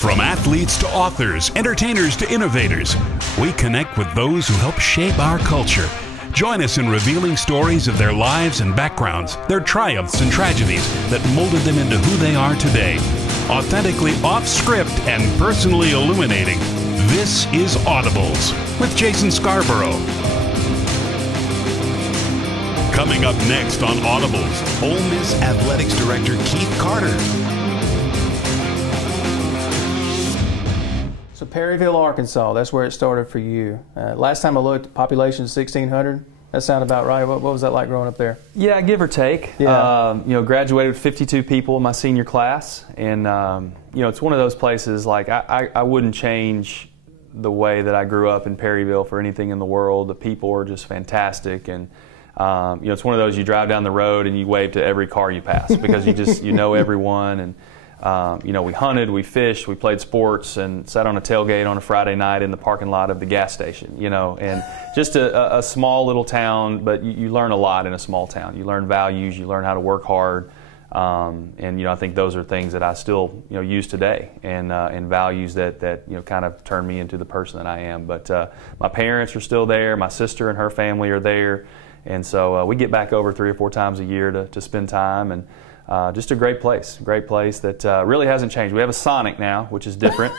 From athletes to authors, entertainers to innovators, we connect with those who help shape our culture. Join us in revealing stories of their lives and backgrounds, their triumphs and tragedies that molded them into who they are today. Authentically off-script and personally illuminating, this is Audibles with Jason Scarborough. Coming up next on Audibles, Ole Miss Athletics Director Keith Carter. So Perryville, Arkansas, that's where it started for you. Last time I looked, population 1,600. That sound about right. What was that like growing up there? Yeah, give or take. Yeah. Graduated with 52 people in my senior class, and it's one of those places like I wouldn't change the way that I grew up in Perryville for anything in the world. The people are just fantastic, and it's one of those you drive down the road and you wave to every car you pass because you know everyone. And we hunted, we fished, we played sports, and sat on a tailgate on a Friday night in the parking lot of the gas station, and just a small little town, but you learn a lot in a small town. You learn values, you learn how to work hard, and I think those are things that I still, use today, and values that kind of turn me into the person that I am. But my parents are still there, my sister and her family are there, and so we get back over 3 or 4 times a year to spend time, and just a great place that really hasn't changed. We have a Sonic now, which is different.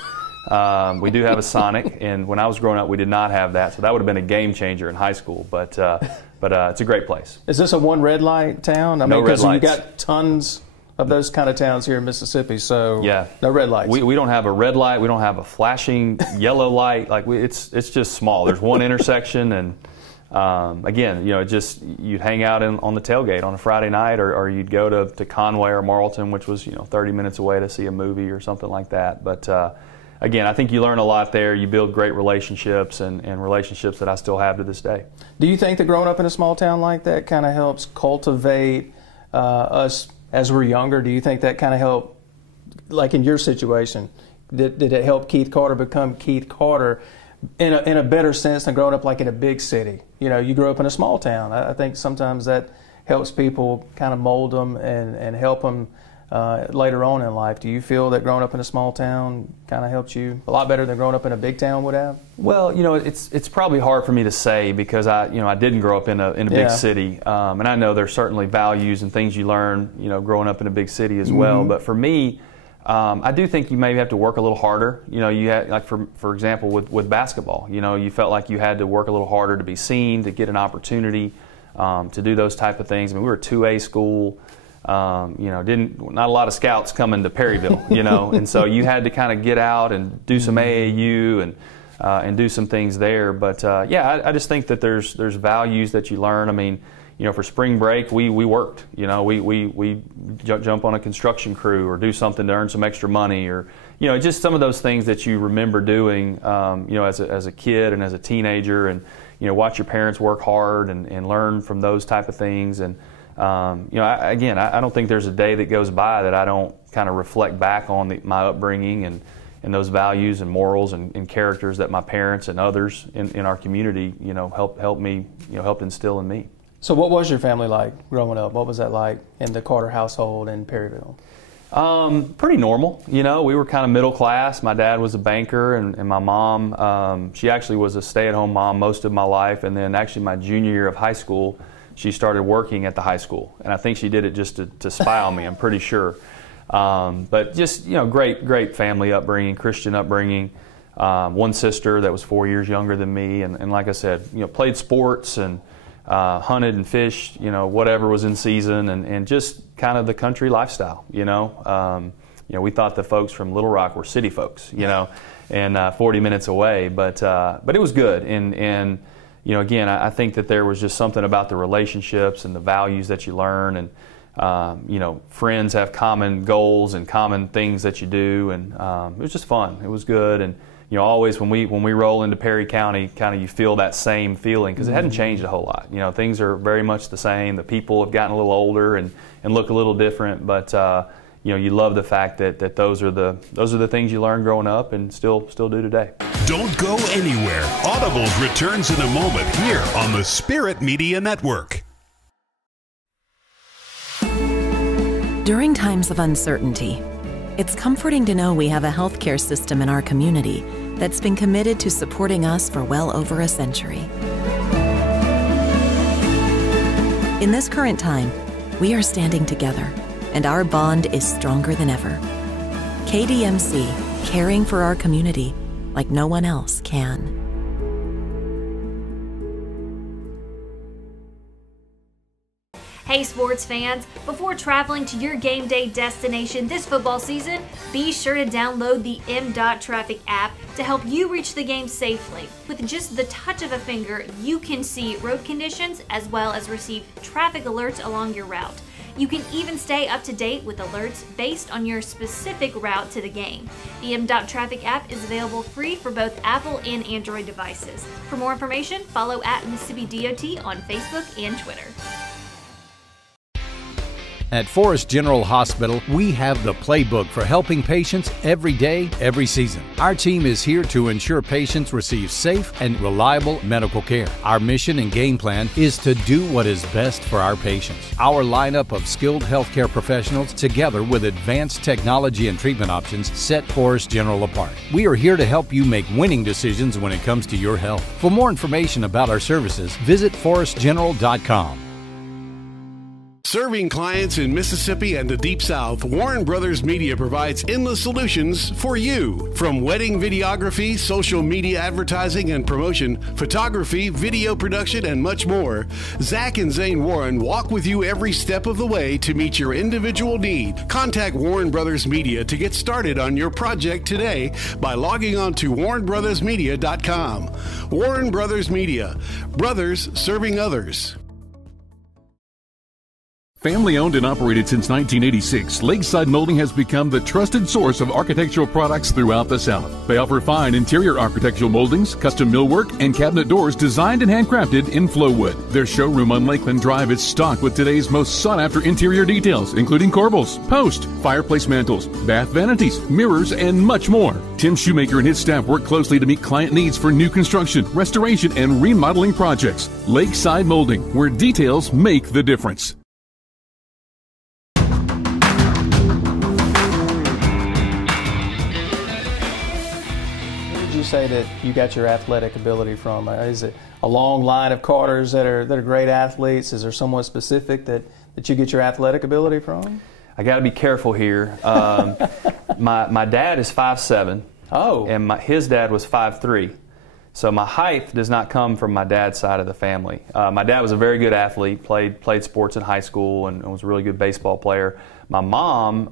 We do have a Sonic, and when I was growing up, we did not have that, so that would have been a game changer in high school. But it's a great place. Is this a one red light town? I mean, because you got tons of those kind of towns here in Mississippi, so yeah, no red lights. We don't have a red light. We don't have a flashing yellow light. It's just small. There's one intersection, and again, you'd hang out on the tailgate on a Friday night, or you'd go to Conway or Marlton, which was 30 minutes away to see a movie or something like that. But again, I think you learn a lot there. You build great relationships, and relationships that I still have to this day. Do you think that growing up in a small town like that kind of helps cultivate us as we're younger? Do you think that kind of helped, like in your situation, did it help Keith Carter become Keith Carter in a better sense than growing up like in a big city? You grew up in a small town. I think sometimes that helps people kind of mold them and help them later on in life. Do you feel that growing up in a small town kind of helps you a lot better than growing up in a big town would have? Well, it's probably hard for me to say because I didn't grow up in a big city, and I know there's certainly values and things you learn growing up in a big city as well. But for me, I do think you maybe have to work a little harder. You had, like for example, with basketball. You felt like you had to work a little harder to be seen, to get an opportunity, to do those type of things. I mean, we were a 2A school. Not a lot of scouts coming to Perryville. And so you had to kind of get out and do some AAU and do some things there. But I just think that there's values that you learn. I mean, for spring break, we worked. We jump on a construction crew or do something to earn some extra money, or just some of those things that you remember doing, as a kid and as a teenager, and watch your parents work hard and learn from those type of things. And I don't think there's a day that goes by that I don't kind of reflect back on my upbringing and those values and morals and characters that my parents and others in our community, helped instill in me. So what was your family like growing up? What was that like in the Carter household in Perryville? Pretty normal. We were kind of middle class. My dad was a banker, and my mom, she actually was a stay-at-home mom most of my life. And then actually my junior year of high school, she started working at the high school. And I think she did it just to spy on me, I'm pretty sure. But just, great family upbringing, Christian upbringing. One sister that was 4 years younger than me. And like I said, played sports and hunted and fished, whatever was in season, and just kind of the country lifestyle, we thought the folks from Little Rock were city folks, and 40 minutes away, but it was good. And again, I think that there was just something about the relationships and the values that you learn, and friends have common goals and common things that you do, and it was just fun. It was good. And always when we roll into Perry County, kind of you feel that same feeling because it hadn't changed a whole lot. Things are very much the same. The people have gotten a little older and look a little different, but you love the fact that those are the things you learned growing up and still do today. Don't go anywhere. Audibles returns in a moment here on the Spirit Media Network. During times of uncertainty, It's comforting to know we have a healthcare system in our community that's been committed to supporting us for well over a century. In this current time, we are standing together, and our bond is stronger than ever. KDMC, caring for our community like no one else can. Hey sports fans, before traveling to your game day destination this football season, be sure to download the M.Traffic app to help you reach the game safely. With just the touch of a finger, you can see road conditions as well as receive traffic alerts along your route. You can even stay up to date with alerts based on your specific route to the game. The M.Traffic app is available free for both Apple and Android devices. For more information, follow @Mississippi DOT on Facebook and Twitter. At Forest General Hospital, we have the playbook for helping patients every day, every season. Our team is here to ensure patients receive safe and reliable medical care. Our mission and game plan is to do what is best for our patients. Our lineup of skilled healthcare professionals, together with advanced technology and treatment options, set Forest General apart. We are here to help you make winning decisions when it comes to your health. For more information about our services, visit forestgeneral.com. Serving clients in Mississippi and the Deep South, Warren Brothers Media provides endless solutions for you. From wedding videography, social media advertising and promotion, photography, video production, and much more, Zach and Zane Warren walk with you every step of the way to meet your individual need. Contact Warren Brothers Media to get started on your project today by logging on to warrenbrothersmedia.com. Warren Brothers Media. Brothers serving others. Family owned and operated since 1986, Lakeside Molding has become the trusted source of architectural products throughout the South. They offer fine interior architectural moldings, custom millwork, and cabinet doors designed and handcrafted in Flowwood. Their showroom on Lakeland Drive is stocked with today's most sought-after interior details, including corbels, post, fireplace mantles, bath vanities, mirrors, and much more. Tim Shoemaker and his staff work closely to meet client needs for new construction, restoration, and remodeling projects. Lakeside Molding, where details make the difference. You say that you got your athletic ability from? Is it a long line of Carters that are great athletes? Is there someone specific that you get your athletic ability from? I got to be careful here. My dad is 5'7". Oh. And his dad was 5'3". So my height does not come from my dad's side of the family. My dad was a very good athlete, played sports in high school, and was a really good baseball player. My mom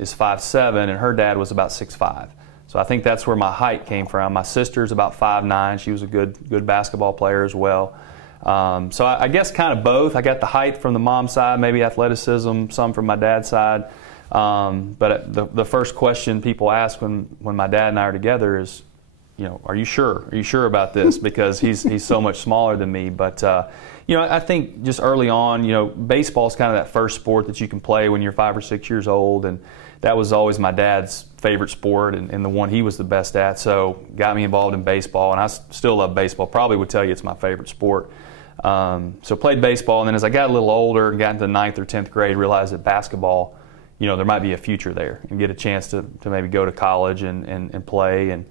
is 5'7", and her dad was about 6'5". So I think that's where my height came from. My sister's about 5'9". She was a good basketball player as well. So I guess kind of both. I got the height from the mom's side, maybe athleticism, some from my dad's side. But the first question people ask when my dad and I are together is, are you sure? Are you sure about this? Because he's so much smaller than me. But I think just early on, baseball is kind of that first sport that you can play when you're 5 or 6 years old, and that was always my dad's favorite sport and the one he was the best at. So got me involved in baseball, and I still love baseball. Probably would tell you it's my favorite sport. So played baseball, and then as I got a little older and got into 9th or 10th grade, realized that basketball, there might be a future there and get a chance to maybe go to college and play, and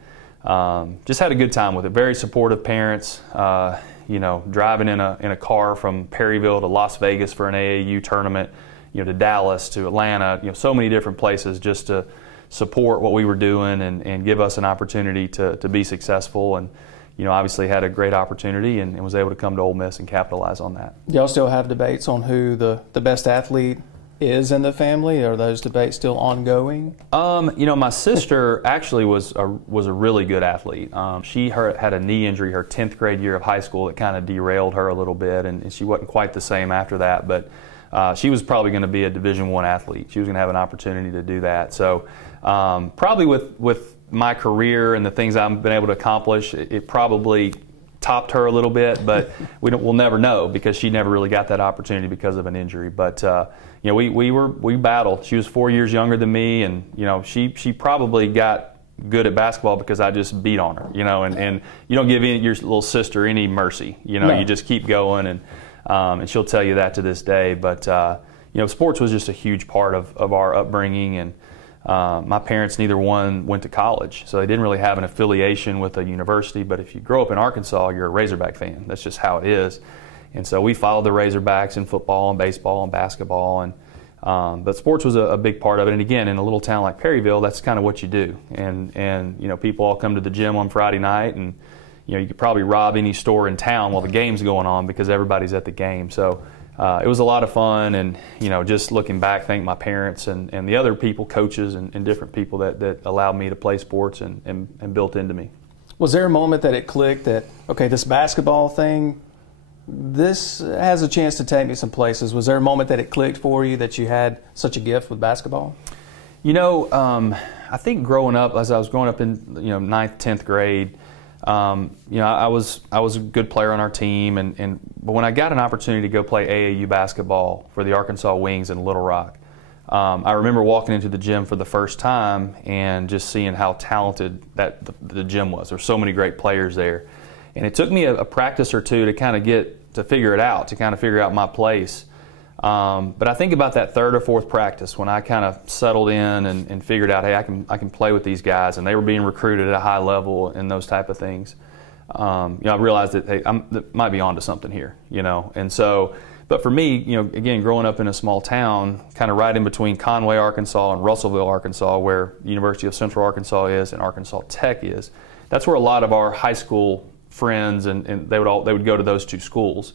just had a good time with it. Very supportive parents. Driving in a car from Perryville to Las Vegas for an AAU tournament, to Dallas, to Atlanta, so many different places just to support what we were doing and give us an opportunity to be successful. And, obviously had a great opportunity and was able to come to Ole Miss and capitalize on that. Y'all still have debates on who the best athlete is in the family? Are those debates still ongoing? My sister actually was a really good athlete. She had a knee injury her 10th grade year of high school that kind of derailed her a little bit, and she wasn't quite the same after that. But she was probably going to be a Division I athlete. She was going to have an opportunity to do that. So probably with my career and the things I've been able to accomplish, it probably topped her a little bit, but we'll never know because she never really got that opportunity because of an injury. But we battled. She was 4 years younger than me, and she probably got good at basketball because I just beat on her. And you don't give your little sister any mercy. No. You just keep going, and she'll tell you that to this day. But sports was just a huge part of our upbringing, and My parents, neither one went to college, so they didn't really have an affiliation with a university, but if you grow up in Arkansas, you're a Razorback fan. That's just how it is. And so we followed the Razorbacks in football and baseball and basketball, and but sports was a big part of it. And again, in a little town like Perryville, that's kind of what you do. And you know, people all come to the gym on Friday night, and you know, you could probably rob any store in town while the game's going on because everybody's at the game. So it was a lot of fun, and you know, just looking back, thank my parents and the other people, coaches and different people that allowed me to play sports and built into me. Was there a moment that it clicked that, okay, this basketball thing, this has a chance to take me some places? Was there a moment that it clicked for you that you had such a gift with basketball? You know, I think growing up, as I was growing up in 9th, 10th grade, you know, I was a good player on our team, but when I got an opportunity to go play AAU basketball for the Arkansas Wings in Little Rock, I remember walking into the gym for the first time and just seeing how talented the gym was. There were so many great players there. And it took me a practice or two to kind of figure it out, to kind of figure out my place. But I think about that third or fourth practice when I kind of settled in and figured out, hey, I can play with these guys, and they were being recruited at a high level and those type of things. You know, I realized that, hey, that might be onto something here, you know. And so, but for me, you know, again, growing up in a small town, kind of right in between Conway, Arkansas, and Russellville, Arkansas, where the University of Central Arkansas is and Arkansas Tech is, that's where a lot of our high school friends and they would go to those two schools.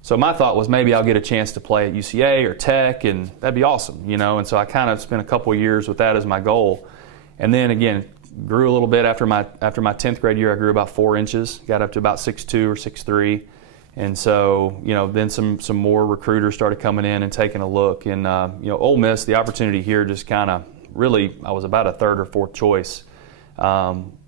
So my thought was maybe I'll get a chance to play at UCA or Tech, and that'd be awesome, you know. And so I kind of spent a couple of years with that as my goal. And then again, grew a little bit after my 10th grade year. I grew about 4 inches, got up to about 6'2" or 6'3". And so, you know, then some more recruiters started coming in and taking a look. And you know, Ole Miss, the opportunity here just kind of really, I was about a third or fourth choice.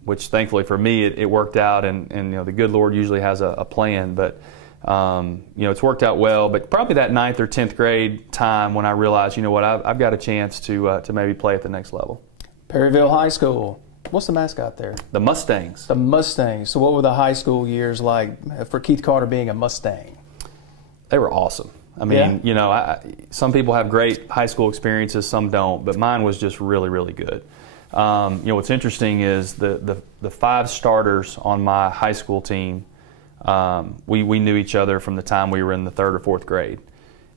Which thankfully for me it worked out, and you know, the good Lord usually has a plan, but you know, it's worked out well. But probably that 9th or 10th grade time when I realized, you know what, I've got a chance to maybe play at the next level. Perryville High School, what's the mascot there? The Mustangs. The Mustangs. So what were the high school years like for Keith Carter being a Mustang? They were awesome. I mean, you know, some people have great high school experiences, some don't, but mine was just really, really good. You know, what's interesting is the 5 starters on my high school team, we knew each other from the time we were in the 3rd or 4th grade.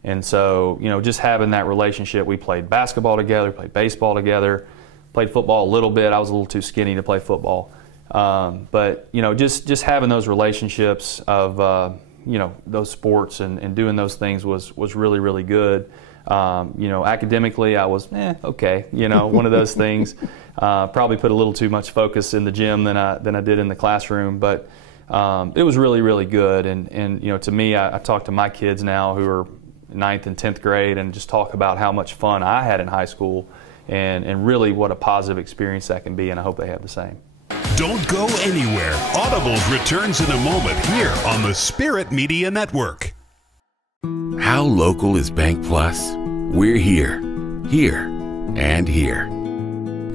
And so, you know, just having that relationship, we played basketball together, played baseball together, played football a little bit. I was a little too skinny to play football. But, you know, just having those relationships of, you know, those sports and doing those things was really, really good. You know, academically, I was okay. You know, one of those things. Probably put a little too much focus in the gym than I did in the classroom, but it was really, really good. And you know, to me, I talk to my kids now who are 9th and 10th grade and just talk about how much fun I had in high school, and really what a positive experience that can be. And I hope they have the same. Don't go anywhere. Audibles returns in a moment here on the Spirit Media Network. How local is Bank Plus? We're here, and here.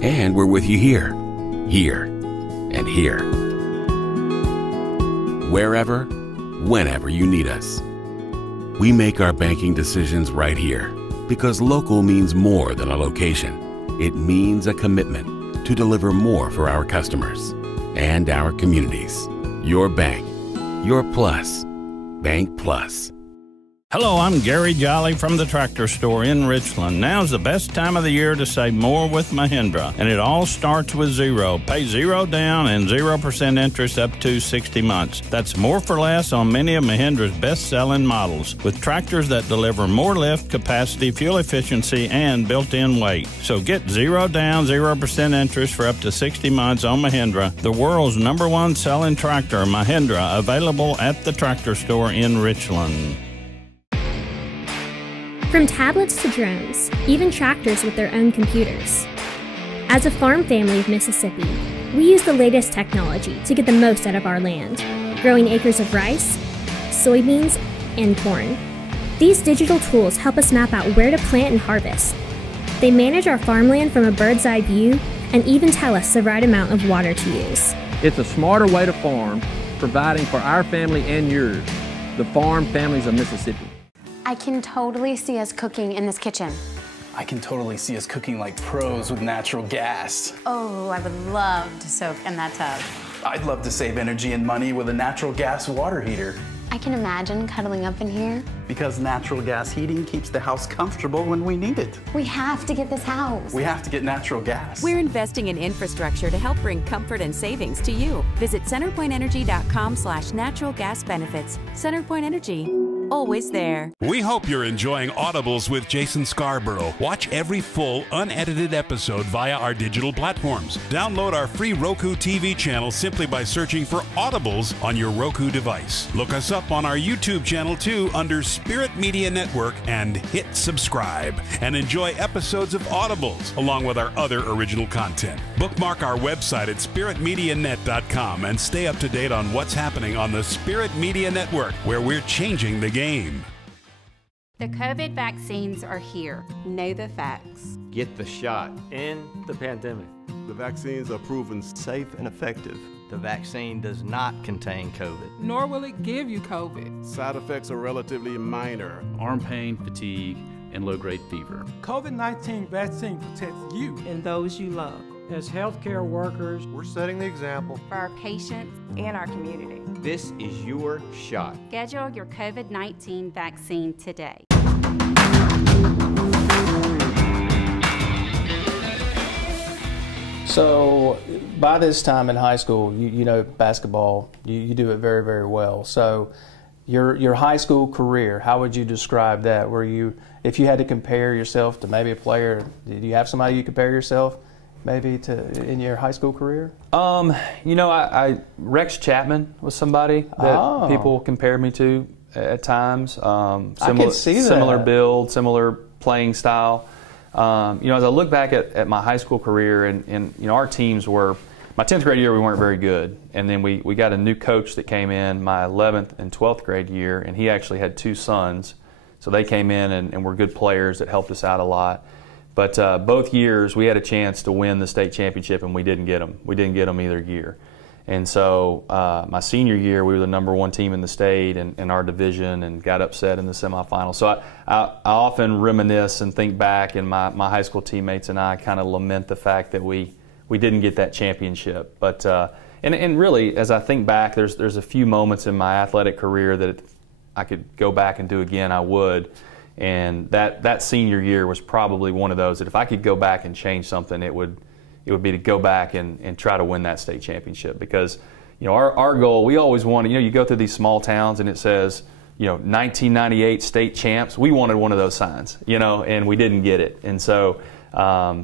And we're with you here, and here. Wherever, whenever you need us. We make our banking decisions right here because local means more than a location. It means a commitment to deliver more for our customers and our communities. Your bank, your plus, Bank Plus. Hello, I'm Gary Jolly from the Tractor Store in Richland. Now's the best time of the year to save more with Mahindra, and it all starts with zero. Pay zero down and 0% interest up to 60 months. That's more for less on many of Mahindra's best-selling models, with tractors that deliver more lift, capacity, fuel efficiency, and built-in weight. So get zero down, 0% interest for up to 60 months on Mahindra, the world's #1 selling tractor, Mahindra, available at the Tractor Store in Richland. From tablets to drones, even tractors with their own computers. As a farm family of Mississippi, we use the latest technology to get the most out of our land, growing acres of rice, soybeans, and corn. These digital tools help us map out where to plant and harvest. They manage our farmland from a bird's eye view and even tell us the right amount of water to use. It's a smarter way to farm, providing for our family and yours, the farm families of Mississippi. I can totally see us cooking in this kitchen. I can totally see us cooking like pros with natural gas. Oh, I would love to soak in that tub. I'd love to save energy and money with a natural gas water heater. I can imagine cuddling up in here. Because natural gas heating keeps the house comfortable when we need it. We have to get this house. We have to get natural gas. We're investing in infrastructure to help bring comfort and savings to you. Visit centerpointenergy.com/natural gas benefits. CenterPoint Energy, always there. We hope you're enjoying Audibles with Jason Scarborough. Watch every full, unedited episode via our digital platforms. Download our free Roku TV channel simply by searching for Audibles on your Roku device. Look us up on our YouTube channel too under Spirit Media Network and hit subscribe. And enjoy episodes of Audibles along with our other original content. Bookmark our website at spiritmedianet.com and stay up to date on what's happening on the Spirit Media Network, where we're changing the game. The COVID vaccines are here. Know the facts. Get the shot. End the pandemic. The vaccines are proven safe and effective. The vaccine does not contain COVID. Nor will it give you COVID. Side effects are relatively minor. Arm pain, fatigue, and low-grade fever. COVID-19 vaccine protects you and those you love. As healthcare workers, we're setting the example for our patients and our community. This is your shot. Schedule your COVID-19 vaccine today. So by this time in high school, you know basketball, you do it very, very well. So your high school career, how would you describe that? Were you, if you had to compare yourself to maybe a player, did you have somebody you compare yourself maybe to in your high school career? You know, Rex Chapman was somebody that people compared me to at times. I could see that. Similar build, similar playing style. You know, as I look back at my high school career, and you know, our teams were, my 10th grade year we weren't very good, and then we got a new coach that came in my 11th and 12th grade year, and he actually had two sons, so they came in and were good players that helped us out a lot. But both years we had a chance to win the state championship, and we didn't get them. We didn't get them either year. And so my senior year, we were the #1 team in the state in our division and got upset in the semifinals. So I often reminisce and think back, and my high school teammates and I kind of lament the fact that we didn't get that championship. But and really, as I think back, there's a few moments in my athletic career that I could go back and do again, I would. And that senior year was probably one of those that if I could go back and change something, it would be to go back and try to win that state championship. Because, you know, our goal, we always wanted, you know, you go through these small towns and it says, you know, 1998 state champs. We wanted one of those signs, you know, and we didn't get it. And so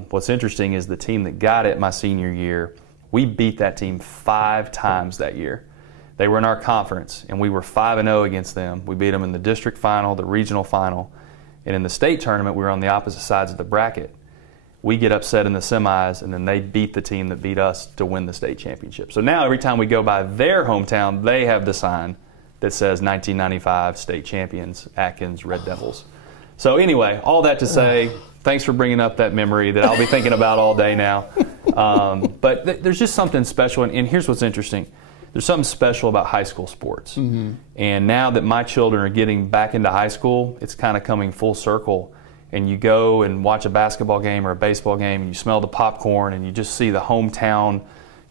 what's interesting is the team that got it my senior year, we beat that team 5 times that year. They were in our conference, and we were 5-0 against them. We beat them in the district final, the regional final, and in the state tournament, we were on the opposite sides of the bracket. We get upset in the semis, and then they beat the team that beat us to win the state championship. So now every time we go by their hometown, they have the sign that says 1995 state champions, Atkins Red Devils. So anyway, all that to say, thanks for bringing up that memory that I'll be thinking about all day now. But there's just something special, and here's what's interesting. There's something special about high school sports. Mm-hmm. And now that my children are getting back into high school, it's kind of coming full circle. And you go and watch a basketball game or a baseball game, and you smell the popcorn, and you just see the hometown,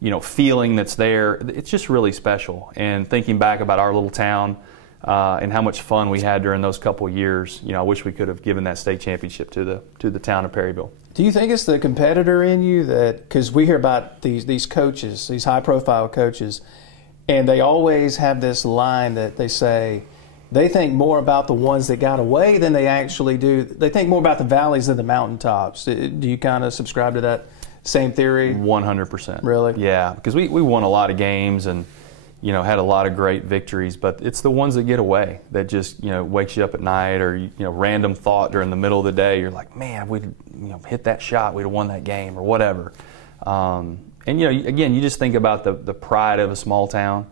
you know, feeling that's there. It's just really special. And thinking back about our little town and how much fun we had during those couple of years, you know, I wish we could have given that state championship to the town of Perryville. Do you think it's the competitor in you that, because we hear about these coaches, these high-profile coaches, and they always have this line that they say they think more about the ones that got away than they actually do. They think more about the valleys than the mountaintops. Do you kind of subscribe to that same theory? 100%. Really? Yeah, because we won a lot of games and, you know, had a lot of great victories, but it's the ones that get away that just, you know, wakes you up at night, or, you know, random thought during the middle of the day. You're like, man, if we'd, you know, hit that shot, we'd have won that game or whatever. And, you know, again, you just think about the pride of a small town.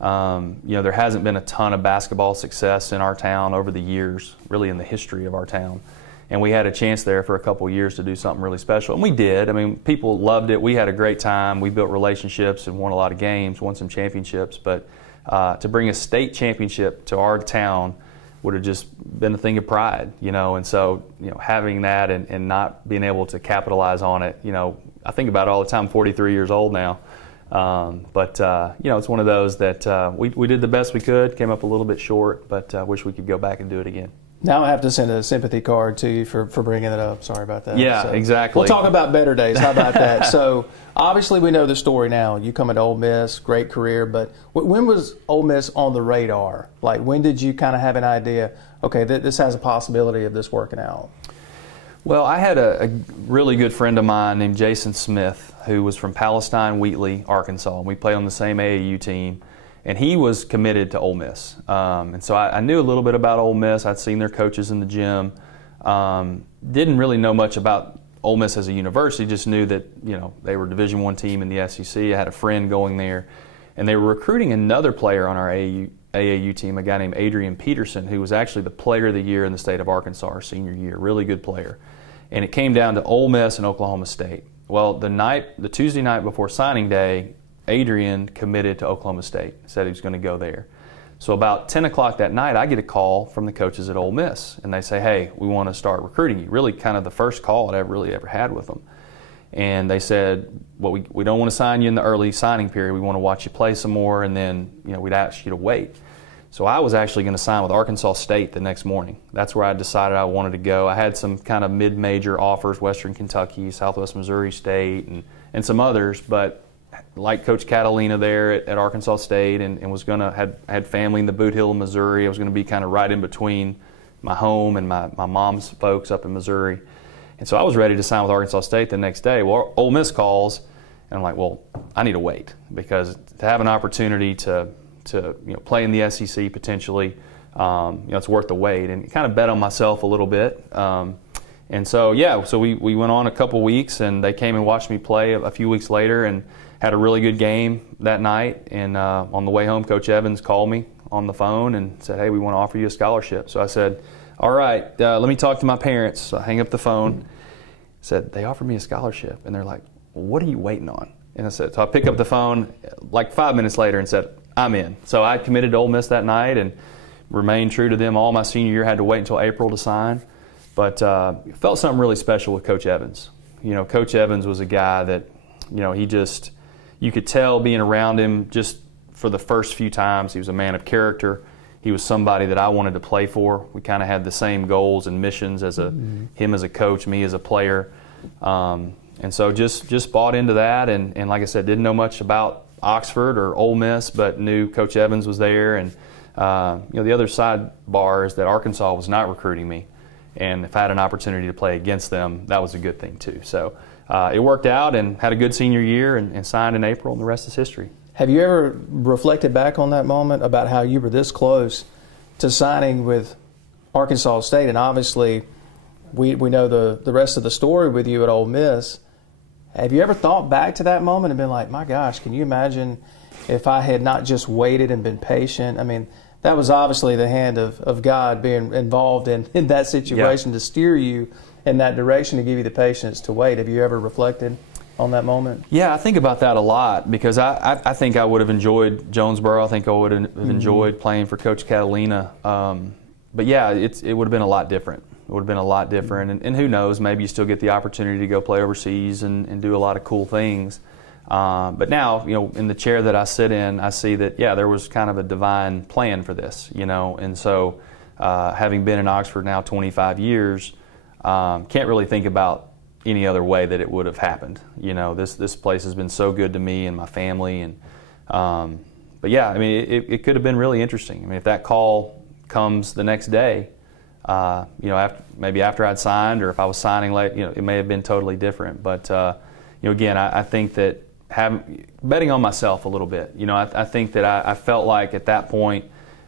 You know, there hasn't been a ton of basketball success in our town over the years, really in the history of our town. And we had a chance there for a couple of years to do something really special. And we did. I mean, people loved it. We had a great time. We built relationships and won a lot of games, won some championships. But to bring a state championship to our town would have just been a thing of pride, and so, having that and not being able to capitalize on it, I think about it all the time. I'm 43 years old now. But it's one of those that we did the best we could, came up a little bit short, but wish we could go back and do it again. Now I have to send a sympathy card to you for bringing it up. Sorry about that. Yeah, exactly. We'll talk about better days. How about that? So obviously we know the story now. You come at Ole Miss, great career, but when was Ole Miss on the radar? Like, when did you kind of have an idea, okay, this has a possibility of this working out? Well, I had a really good friend of mine named Jason Smith, who was from Palestine, Wheatley, Arkansas. And we played on the same AAU team, and he was committed to Ole Miss. And so I knew a little bit about Ole Miss. I'd seen their coaches in the gym. Didn't really know much about Ole Miss as a university, just knew that they were a Division I team in the SEC. I had a friend going there, and they were recruiting another player on our AAU team, a guy named Adrian Peterson, who was actually the player of the year in the state of Arkansas our senior year, really good player. And it came down to Ole Miss and Oklahoma State. Well, the Tuesday night before signing day, Adrian committed to Oklahoma State, said he was going to go there. So about 10 o'clock that night, I get a call from the coaches at Ole Miss, and they say, hey, we want to start recruiting you. Really kind of the first call I'd ever had with them. And they said, well, we don't want to sign you in the early signing period. We want to watch you play some more, and then we'd ask you to wait. So I was actually going to sign with Arkansas State the next morning. That's where I decided I wanted to go. I had some kind of mid-major offers, Western Kentucky, Southwest Missouri State, and some others, but like Coach Catalina there at Arkansas State, and was had family in the Boot Hill of Missouri. I was going to be kind of right in between my home and my mom's folks up in Missouri. And so I was ready to sign with Arkansas State the next day. Well, Ole Miss calls, and I'm like, well, I need to wait, because to have an opportunity to play in the SEC potentially, it's worth the wait, and kind of bet on myself a little bit. And so we went on a couple weeks, and they came and watched me play a few weeks later, and had a really good game that night. And on the way home, Coach Evans called me on the phone and said, hey, we want to offer you a scholarship. So I said, all right, let me talk to my parents. So I hang up the phone, said, they offered me a scholarship. And they're like, well, what are you waiting on? And I said, so I picked up the phone like 5 minutes later and said, I'm in. So I committed to Ole Miss that night and remained true to them all my senior year. Had to wait until April to sign. But felt something really special with Coach Evans. Coach Evans was a guy that, you could tell being around him just for the first few times. He was a man of character. He was somebody that I wanted to play for. We kind of had the same goals and missions as him as a coach, me as a player. And so just bought into that. And like I said, didn't know much about Oxford or Ole Miss, but knew Coach Evans was there. And the other sidebar is that Arkansas was not recruiting me. And if I had an opportunity to play against them, that was a good thing too. So it worked out, and had a good senior year, and signed in April, and the rest is history. Have you ever reflected back on that moment about how you were this close to signing with Arkansas State? And obviously we know the rest of the story with you at Ole Miss. Have you ever thought back to that moment and been like, my gosh, can you imagine if I had not just waited and been patient? I mean, that was obviously the hand of God being involved in that situation to steer you in that direction, to give you the patience to wait. Have you ever reflected on that moment? Yeah, I think about that a lot, because I think I would have enjoyed Jonesboro. I think I would have enjoyed playing for Coach Catalina. But yeah, it would have been a lot different. It would have been a lot different. And who knows, maybe you still get the opportunity to go play overseas and do a lot of cool things. But now, in the chair that I sit in, I see that, there was kind of a divine plan for this, And so having been in Oxford now 25 years, can't really think about any other way that it would have happened. This place has been so good to me and my family. And but yeah, I mean, it could have been really interesting. I mean, if that call comes the next day, maybe after I'd signed, or if I was signing late, it may have been totally different. But again, I think that betting on myself a little bit. I think that I felt like at that point,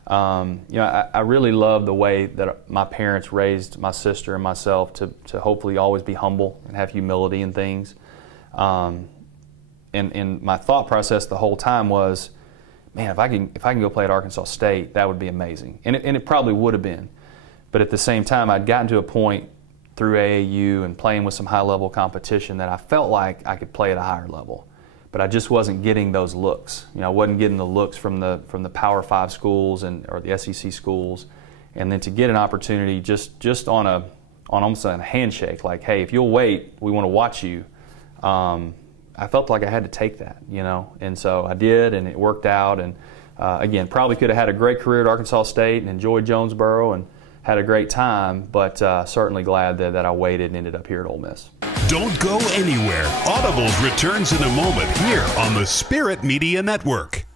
I really loved the way that my parents raised my sister and myself to hopefully always be humble and have humility in things. And my thought process the whole time was, man, if I can go play at Arkansas State, that would be amazing. And it probably would have been. But at the same time, I'd gotten to a point through AAU and playing with some high-level competition that I felt like I could play at a higher level. But I just wasn't getting those looks. I wasn't getting the looks from the Power 5 schools or the SEC schools. and then to get an opportunity just on almost a handshake, like, hey, if you'll wait, we want to watch you. I felt like I had to take that, and so I did, and it worked out. And again, probably could have had a great career at Arkansas State and enjoyed Jonesboro and had a great time, but certainly glad that I waited and ended up here at Ole Miss. Don't go anywhere. Audibles returns in a moment here on the Spirit Media Network.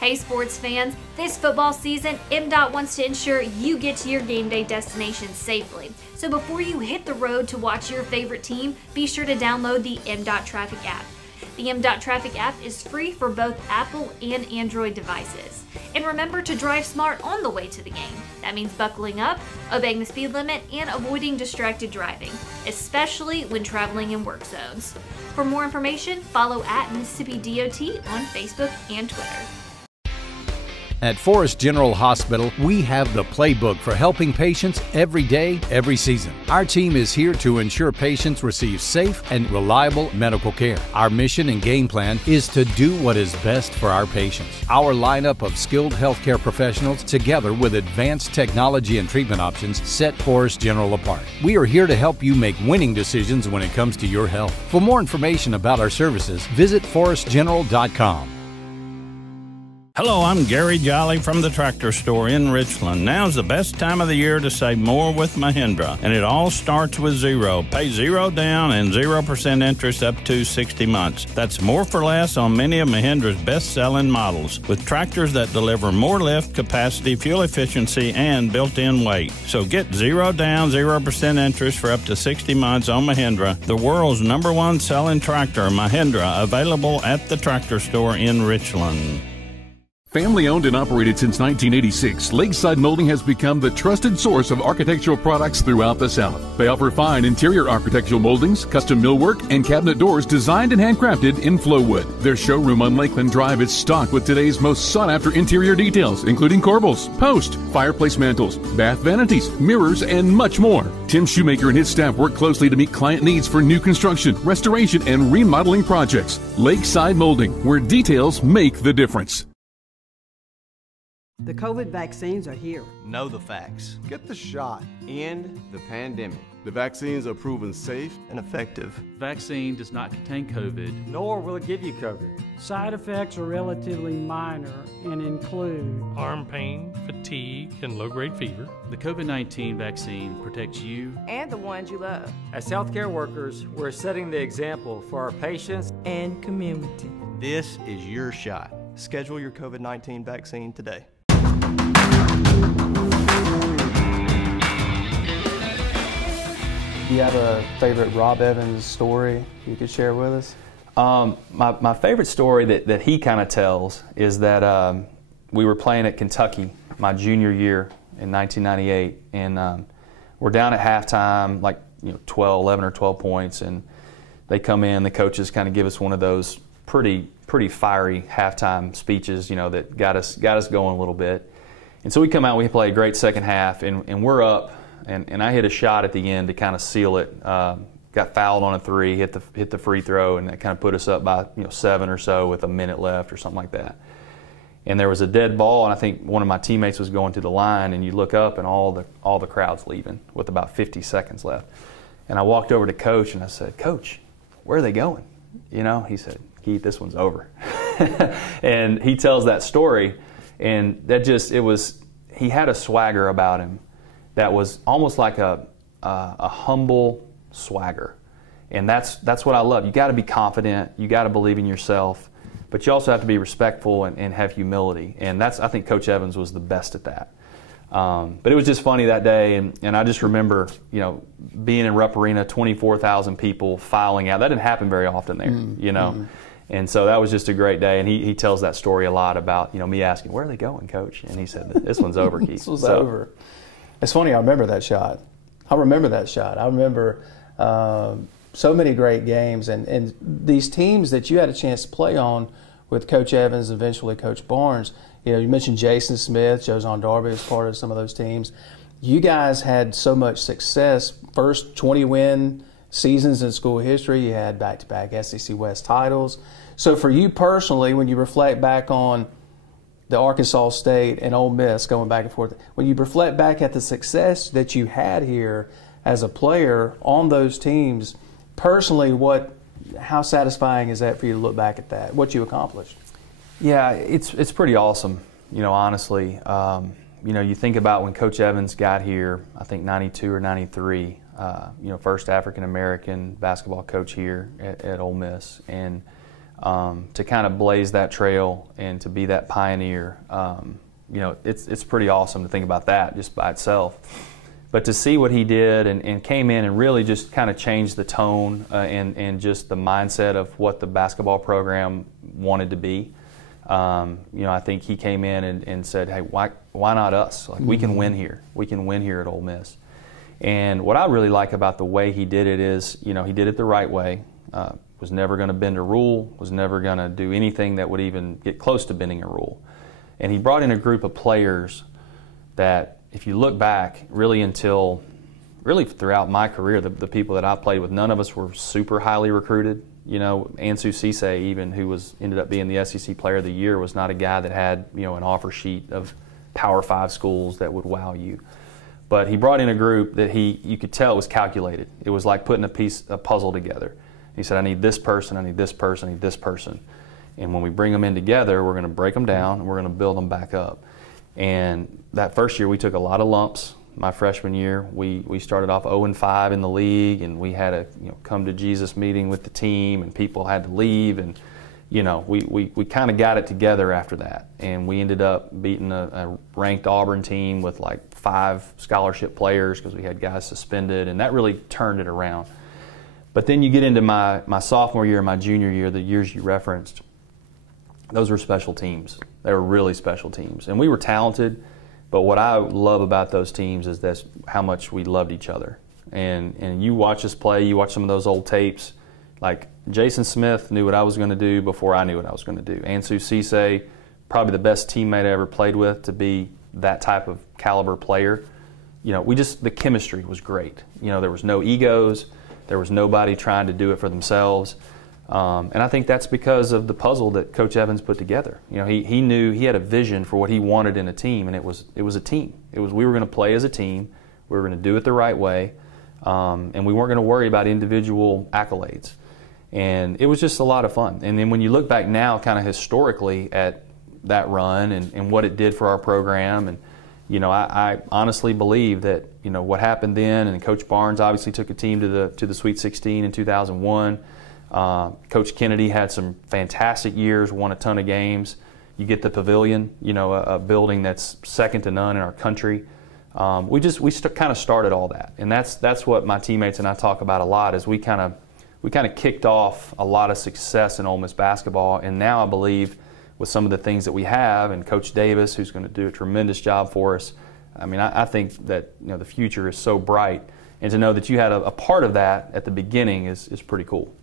Hey sports fans, this football season, MDOT wants to ensure you get to your game day destination safely. So before you hit the road to watch your favorite team, be sure to download the MDOT Traffic app. The MDOT Traffic app is free for both Apple and Android devices. And remember to drive smart on the way to the game. That means buckling up, obeying the speed limit, and avoiding distracted driving, especially when traveling in work zones. For more information, follow @Mississippi DOT on Facebook and Twitter. At Forest General Hospital, we have the playbook for helping patients every day, every season. Our team is here to ensure patients receive safe and reliable medical care. Our mission and game plan is to do what is best for our patients. Our lineup of skilled healthcare professionals, together with advanced technology and treatment options, set Forest General apart. We are here to help you make winning decisions when it comes to your health. For more information about our services, visit forestgeneral.com. Hello, I'm Gary Jolly from the Tractor Store in Richland. Now's the best time of the year to save more with Mahindra, and it all starts with zero. Pay zero down and 0% interest up to 60 months. That's more for less on many of Mahindra's best-selling models, with tractors that deliver more lift, capacity, fuel efficiency, and built-in weight. So get zero down, 0% interest for up to 60 months on Mahindra, the world's #1 selling tractor, Mahindra, available at the Tractor Store in Richland. Family owned and operated since 1986, Lakeside Molding has become the trusted source of architectural products throughout the South. They offer fine interior architectural moldings, custom millwork, and cabinet doors designed and handcrafted in Flowwood. Their showroom on Lakeland Drive is stocked with today's most sought-after interior details, including corbels, post, fireplace mantles, bath vanities, mirrors, and much more. Tim Shoemaker and his staff work closely to meet client needs for new construction, restoration, and remodeling projects. Lakeside Molding, where details make the difference. The COVID vaccines are here. Know the facts. Get the shot. End the pandemic. The vaccines are proven safe And effective. Vaccine does not contain COVID. Nor will it give you COVID. Side effects are relatively minor and include arm pain, fatigue, and low-grade fever. The COVID-19 vaccine protects you and the ones you love. As healthcare workers, we're setting the example for our patients and community. This is your shot. Schedule your COVID-19 vaccine today. Do you have a favorite Rob Evans story you could share with us? My favorite story that he kind of tells is that we were playing at Kentucky my junior year in 1998, and we're down at halftime, like 11 or 12 points, and they come in. The coaches kind of give us one of those pretty fiery halftime speeches, that got us going a little bit. And so we come out, we play a great second half, and we're up. And I hit a shot at the end to kind of seal it. Got fouled on a three, hit the free throw, and that kind of put us up by 7 or so with a minute left or something like that. And there was a dead ball, and I think one of my teammates was going to the line, and you look up, and all the crowd's leaving with about 50 seconds left. And I walked over to Coach, and I said, "Coach, where are they going?" He said, "Keith, this one's over." And he tells that story, and that he had a swagger about him that was almost like a humble swagger. And that's what I love. You got to be confident. You got to believe in yourself. But you also have to be respectful and have humility. And I think Coach Evans was the best at that. But it was just funny that day. And I just remember, being in Rupp Arena, 24,000 people filing out. That didn't happen very often there, Mm-hmm. And so that was just a great day. And he tells that story a lot about, me asking, "Where are they going, Coach?" And he said, "This one's over, Keith." This was over. It's funny, I remember that shot. I remember so many great games and these teams that you had a chance to play on with Coach Evans, eventually Coach Barnes. You mentioned Jason Smith, Jozon Darby was part of some of those teams. You guys had so much success, first 20-win seasons in school history. You had back-to-back SEC West titles. So for you personally, when you reflect back on the Arkansas State and Ole Miss going back and forth. When you reflect back at the success that you had here as a player on those teams, personally, how satisfying is that for you to look back at that, what you accomplished? Yeah, it's pretty awesome, honestly. You think about when Coach Evans got here, I think 92 or 93, first African-American basketball coach here at Ole Miss. And to kind of blaze that trail and to be that pioneer, it's pretty awesome to think about that just by itself. But to see what he did and came in and really just kind of changed the tone and just the mindset of what the basketball program wanted to be. I think he came in and said, hey, why not us? Like, we can win here. We can win here at Ole Miss. And what I really like about the way he did it is, he did it the right way. Was never going to bend a rule, was never going to do anything that would even get close to bending a rule. And he brought in a group of players that, if you look back, really throughout my career, the people that I played with, none of us were super highly recruited. Ansu Cisse, even, who ended up being the SEC Player of the Year, was not a guy that had, an offer sheet of Power 5 schools that would wow you. But he brought in a group that you could tell was calculated. It was like putting a puzzle together. He said, I need this person, I need this person, I need this person. And when we bring them in together, we're going to break them down and we're going to build them back up. And that first year, we took a lot of lumps. My freshman year, we started off 0-5 in the league, and we had a come to Jesus meeting with the team, and people had to leave, and we kind of got it together after that. And we ended up beating a ranked Auburn team with like 5 scholarship players because we had guys suspended, and that really turned it around. But then you get into my sophomore year, my junior year, the years you referenced, those were special teams. They were really special teams. And we were talented, but what I love about those teams is that's how much we loved each other. And you watch us play, you watch some of those old tapes, like Jason Smith knew what I was going to do before I knew what I was going to do. Ansu Cisse, probably the best teammate I ever played with to be that type of caliber player. The chemistry was great. There was no egos. There was nobody trying to do it for themselves. And I think that's because of the puzzle that Coach Evans put together. He knew he had a vision for what he wanted in a team, and it was a team. We were going to play as a team. We were going to do it the right way, and we weren't going to worry about individual accolades. And it was just a lot of fun. And then when you look back now, kind of historically at that run and what it did for our program, and I honestly believe that what happened then, and Coach Barnes obviously took a team to the Sweet 16 in 2001. Coach Kennedy had some fantastic years, won a ton of games. You get the Pavilion, a building that's second to none in our country. We kind of started all that, and that's what my teammates and I talk about a lot. Is we kind of kicked off a lot of success in Ole Miss basketball, and now I believe with some of the things that we have, and Coach Davis, who's going to do a tremendous job for us. I mean, I think that the future is so bright, and to know that you had a part of that at the beginning is pretty cool.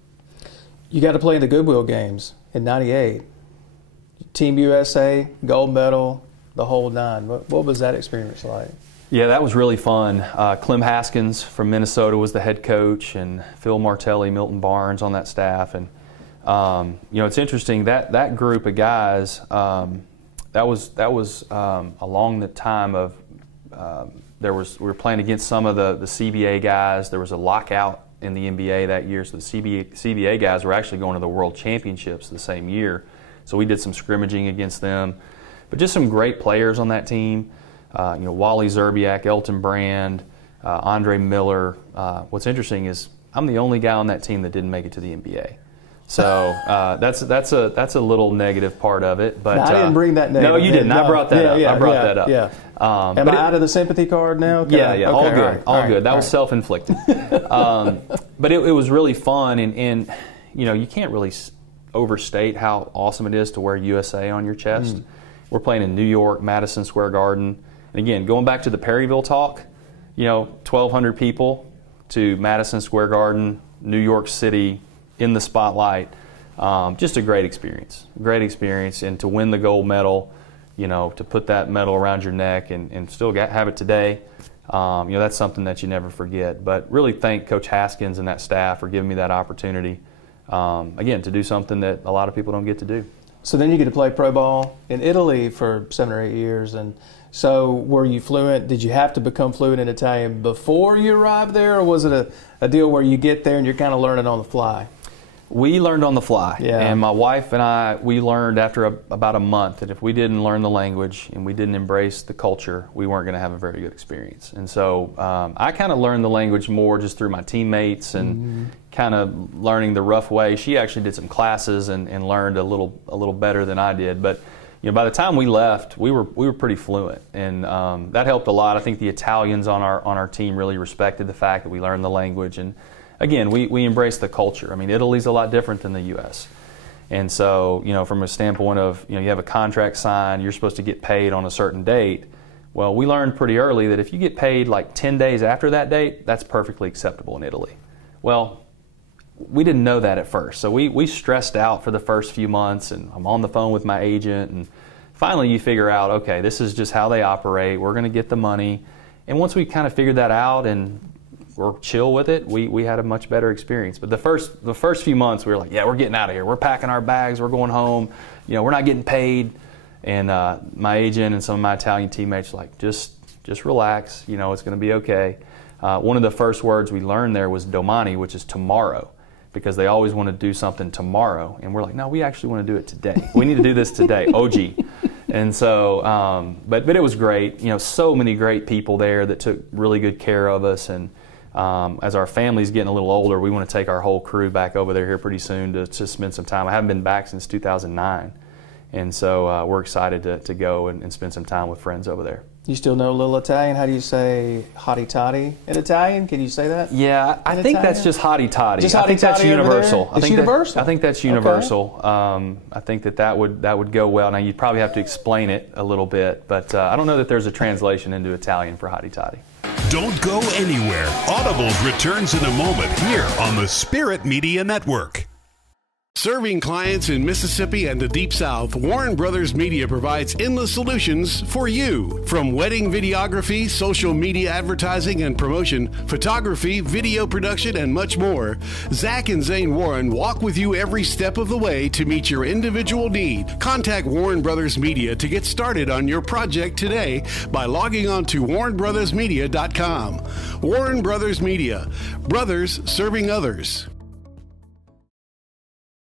You got to play the Goodwill games in '98. Team USA, gold medal, the whole nine. What was that experience like? Yeah, that was really fun. Clem Haskins from Minnesota was the head coach, and Phil Martelli, Milton Barnes on that staff. And it's interesting that group of guys. That was along the time of we were playing against some of the CBA guys. There was a lockout in the NBA that year, so the CBA guys were actually going to the World Championships the same year. So we did some scrimmaging against them, but just some great players on that team. Wally Zerbiak, Elton Brand, Andre Miller. What's interesting is I'm the only guy on that team that didn't make it to the NBA. So that's a little negative part of it. But no, I didn't bring that negative. No, you didn't. I brought that up. I brought that up. Yeah. Am I out of the sympathy card now? Yeah. Okay, all good. All good. That was right. self-inflicted. But it was really fun, and you can't really overstate how awesome it is to wear USA on your chest. We're playing in New York, Madison Square Garden. And again, going back to the Perryville talk, 1,200 people to Madison Square Garden, New York City, in the spotlight. Just a great experience. And to win the gold medal, to put that medal around your neck and still have it today, that's something that you never forget. But really thank Coach Haskins and that staff for giving me that opportunity, again, to do something that a lot of people don't get to do. So then you get to play pro ball in Italy for 7 or 8 years. And so were you fluent? Did you have to become fluent in Italian before you arrived there, or was it a deal where you get there and you're kind of learning on the fly? We learned on the fly. Yeah. And my wife and I, we learned after about a month that if we didn't learn the language and we didn't embrace the culture, we weren't going to have a very good experience. And so I kind of learned the language more just through my teammates and kind of learning the rough way. She actually did some classes and learned a little better than I did. But by the time we left, we were pretty fluent, and that helped a lot. I think the Italians on our team really respected the fact that we learned the language. And again, we embrace the culture. I mean, Italy's a lot different than the U.S. And so, from a standpoint of, you have a contract signed, you're supposed to get paid on a certain date. Well, we learned pretty early that if you get paid like 10 days after that date, that's perfectly acceptable in Italy. Well, we didn't know that at first. So we stressed out for the first few months, and I'm on the phone with my agent, and finally you figure out, okay, this is just how they operate. We're going to get the money. And once we kind of figured that out and we're chill with it, we had a much better experience. But the first few months, we were like, yeah, we're getting out of here. We're packing our bags. We're going home. We're not getting paid. And my agent and some of my Italian teammates were like, just relax. It's going to be okay. One of the first words we learned there was domani, which is tomorrow, because they always want to do something tomorrow. And we're like, no, we actually want to do it today. We need to do this today, OG. And so, but it was great. So many great people there that took really good care of us. And as our family's getting a little older, we want to take our whole crew back over there here pretty soon to spend some time. I haven't been back since 2009. And so we're excited to go and spend some time with friends over there. You still know a little Italian? How do you say hotty totty in Italian? Can you say that? Yeah, I think that's just hotty totty. Just I think that's universal. It's universal? I think that's universal. Okay. I think that would go well. Now, you'd probably have to explain it a little bit, but I don't know that there's a translation into Italian for hotty totty. Don't go anywhere. Audibles returns in a moment here on the Spirit Media Network. Serving clients in Mississippi and the Deep South, Warren Brothers Media provides endless solutions for you. From wedding videography, social media advertising and promotion, photography, video production, and much more, Zach and Zane Warren walk with you every step of the way to meet your individual need. Contact Warren Brothers Media to get started on your project today by logging on to WarrenBrothersMedia.com. Warren Brothers Media. Brothers serving others.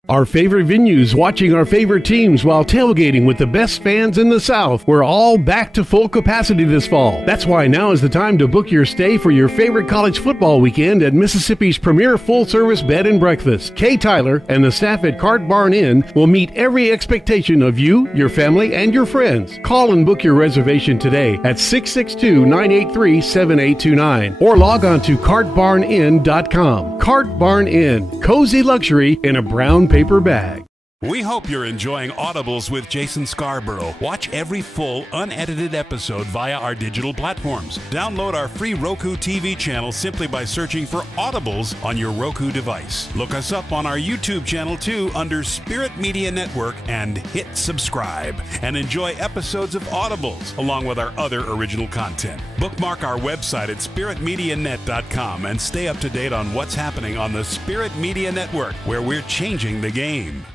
Our favorite venues, watching our favorite teams while tailgating with the best fans in the South. We're all back to full capacity this fall. That's why now is the time to book your stay for your favorite college football weekend at Mississippi's premier full-service bed and breakfast. Kay Tyler and the staff at Cart Barn Inn will meet every expectation of you, your family, and your friends. Call and book your reservation today at 662-983-7829 or log on to cartbarninn.com. Cart Barn Inn, cozy luxury in a brown paper bag. We hope you're enjoying Audibles with Jason Scarborough. Watch every full, unedited episode via our digital platforms. Download our free Roku TV channel simply by searching for Audibles on your Roku device. Look us up on our YouTube channel too under Spirit Media Network and hit subscribe. And enjoy episodes of Audibles along with our other original content. Bookmark our website at spiritmedianet.com and stay up to date on what's happening on the Spirit Media Network, where we're changing the game.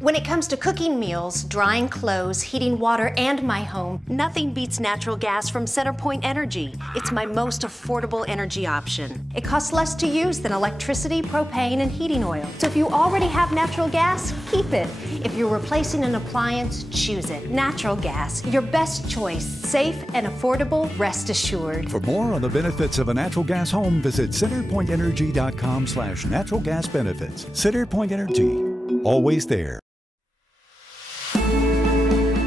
When it comes to cooking meals, drying clothes, heating water, and my home, nothing beats natural gas from CenterPoint Energy. It's my most affordable energy option. It costs less to use than electricity, propane, and heating oil. So if you already have natural gas, keep it. If you're replacing an appliance, choose it. Natural gas, your best choice. Safe and affordable, rest assured. For more on the benefits of a natural gas home, visit centerpointenergy.com/natural gas benefits. CenterPoint Energy, always there.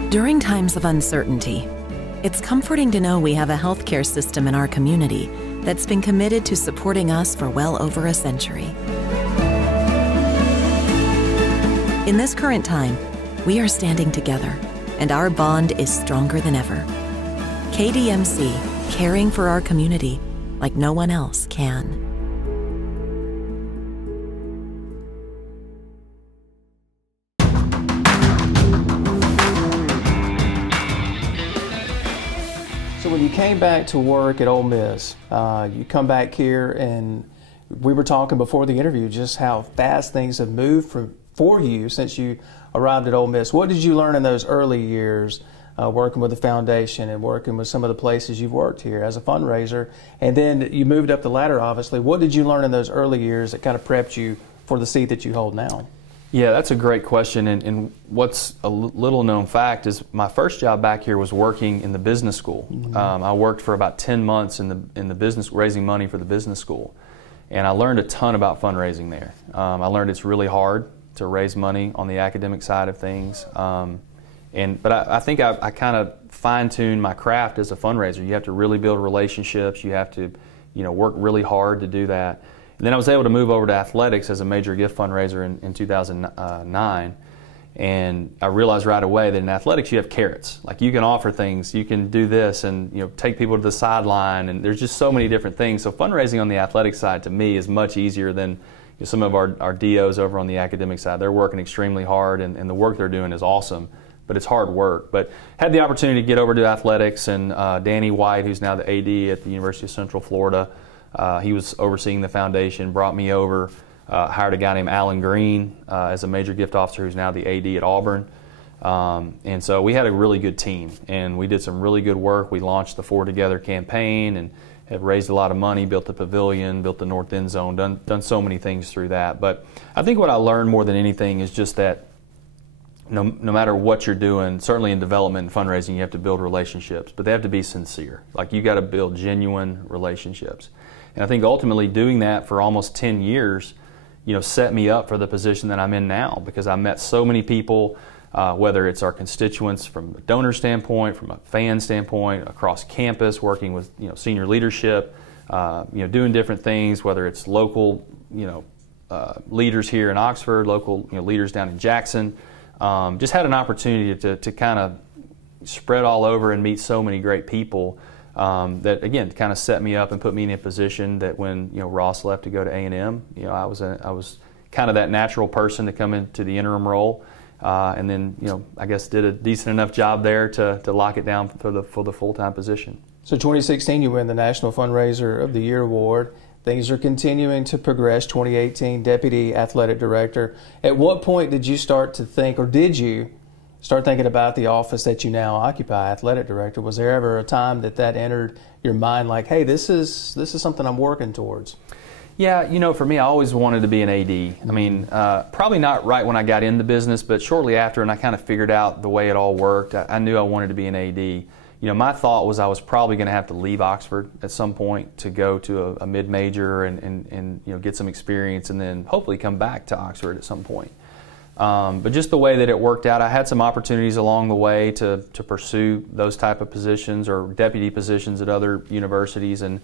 During times of uncertainty, it's comforting to know we have a healthcare system in our community that's been committed to supporting us for well over a century. In this current time, we are standing together, and our bond is stronger than ever. KDMC, caring for our community like no one else can. So when you came back to work at Ole Miss, you come back here, and we were talking before the interview just how fast things have moved from for you since you arrived at Ole Miss. What did you learn in those early years working with the foundation and working with some of the places you've worked here as a fundraiser? And then you moved up the ladder, obviously. What did you learn in those early years that kind of prepped you for the seat that you hold now? Yeah, that's a great question. And what's a little known fact is my first job back here was working in the business school. I worked for about 10 months in the business, raising money for the business school. And I learned a ton about fundraising there. I learned it's really hard to raise money on the academic side of things. But I think I kind of fine-tuned my craft as a fundraiser. You have to really build relationships. You have to, work really hard to do that. And then I was able to move over to athletics as a major gift fundraiser in 2009. And I realized right away that in athletics you have carrots. Like you can offer things, you can do this and take people to the sideline, and there's just so many different things. So fundraising on the athletic side to me is much easier than some of our DOs over on the academic side. They're working extremely hard and the work they're doing is awesome, but it's hard work. But had the opportunity to get over to athletics, and Danny White, who's now the AD at the University of Central Florida, he was overseeing the foundation, brought me over, hired a guy named Alan Green as a major gift officer who's now the AD at Auburn. And so we had a really good team, and we did some really good work. We launched the Four Together campaign and have raised a lot of money, built the pavilion, built the north end zone, done so many things through that. But I think what I learned more than anything is just that no matter what you're doing, certainly in development and fundraising, you have to build relationships, but they have to be sincere. Like you got to build genuine relationships. And I think ultimately doing that for almost 10 years, set me up for the position that I'm in now, because I met so many people, whether it's our constituents from a donor standpoint, from a fan standpoint, across campus, working with senior leadership, doing different things, whether it's local leaders here in Oxford, local leaders down in Jackson. Just had an opportunity to kind of spread all over and meet so many great people that, again, kind of set me up and put me in a position that when Ross left to go to A&M, I was kind of that natural person to come into the interim role, and then I guess did a decent enough job there to lock it down for the full-time position. So 2016, you win the National Fundraiser of the Year award. Things are continuing to progress. 2018, Deputy Athletic Director. At what point did you start to think, or did you start thinking about the office that you now occupy, Athletic Director? Was there ever a time that entered your mind, like, hey, this is something I'm working towards? Yeah, for me, I always wanted to be an AD. I mean, probably not right when I got in the business, but shortly after, and I kind of figured out the way it all worked, I knew I wanted to be an AD. My thought was I was probably going to have to leave Oxford at some point to go to a mid-major and get some experience, and then hopefully come back to Oxford at some point. But just the way that it worked out, I had some opportunities along the way to pursue those type of positions or deputy positions at other universities, and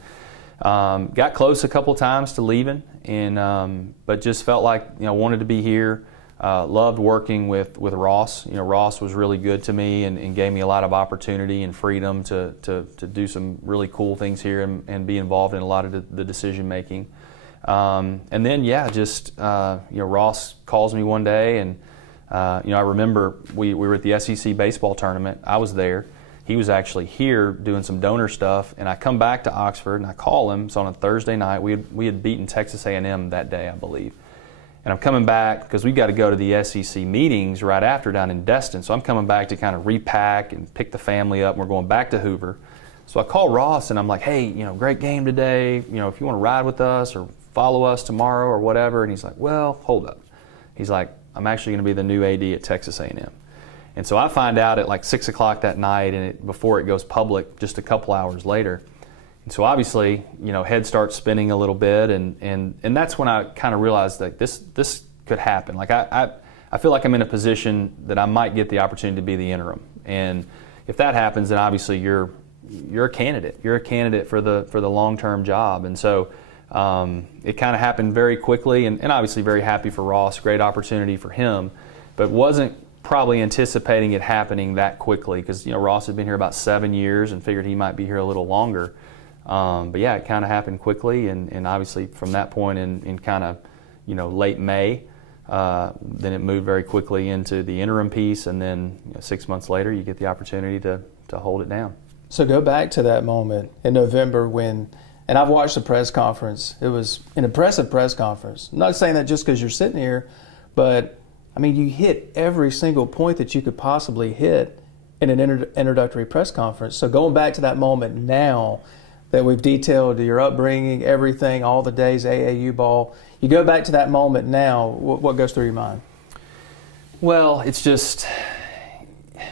got close a couple times to leaving, and but just felt like wanted to be here. Loved working with Ross. Ross was really good to me and gave me a lot of opportunity and freedom to do some really cool things here and be involved in a lot of the decision making. And then Ross calls me one day, and I remember we were at the SEC baseball tournament. I was there. He was actually here doing some donor stuff, and I come back to Oxford and I call him. It's on a Thursday night. We had beaten Texas A&M that day, I believe. And I'm coming back because we've got to go to the SEC meetings right after down in Destin. So I'm coming back to kind of repack and pick the family up, and we're going back to Hoover. So I call Ross and I'm like, hey, great game today. If you want to ride with us or follow us tomorrow or whatever. And he's like, well, hold up. He's like, I'm actually going to be the new AD at Texas A&M. And so I find out at like 6 o'clock that night, and before it goes public just a couple hours later. And so obviously, head starts spinning a little bit, and that's when I kind of realized that this could happen. Like I feel like I'm in a position that I might get the opportunity to be the interim. And if that happens, then obviously you're a candidate. You're a candidate for the long-term job. And so it kind of happened very quickly, and obviously very happy for Ross. Great opportunity for him, but wasn't probably anticipating it happening that quickly, because Ross had been here about 7 years and figured he might be here a little longer. But yeah, it kind of happened quickly, and obviously from that point in kind of late May, then it moved very quickly into the interim piece, and then 6 months later you get the opportunity to hold it down. So go back to that moment in November when, and I've watched the press conference, it was an impressive press conference. I'm not saying that just because you're sitting here, but I mean, you hit every single point that you could possibly hit in an introductory press conference. So going back to that moment now that we've detailed your upbringing, everything, all the days, AAU ball, you go back to that moment now, what goes through your mind? Well, it's just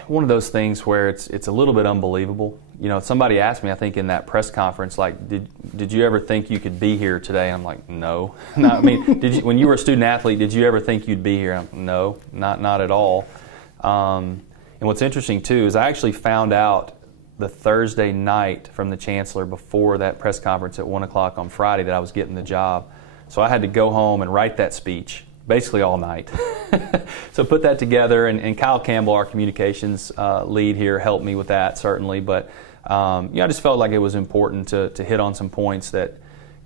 one of those things where it's a little bit unbelievable. You know, somebody asked me, I think in that press conference, like, did you ever think you could be here today? I'm like, no. No, I mean, when you were a student athlete, did you ever think you'd be here? No, not at all. And what's interesting too is I actually found out the Thursday night from the chancellor before that press conference at 1 o'clock on Friday that I was getting the job. So I had to go home and write that speech basically all night. So put that together, and Kyle Campbell, our communications lead here, helped me with that certainly. But I just felt like it was important to hit on some points that,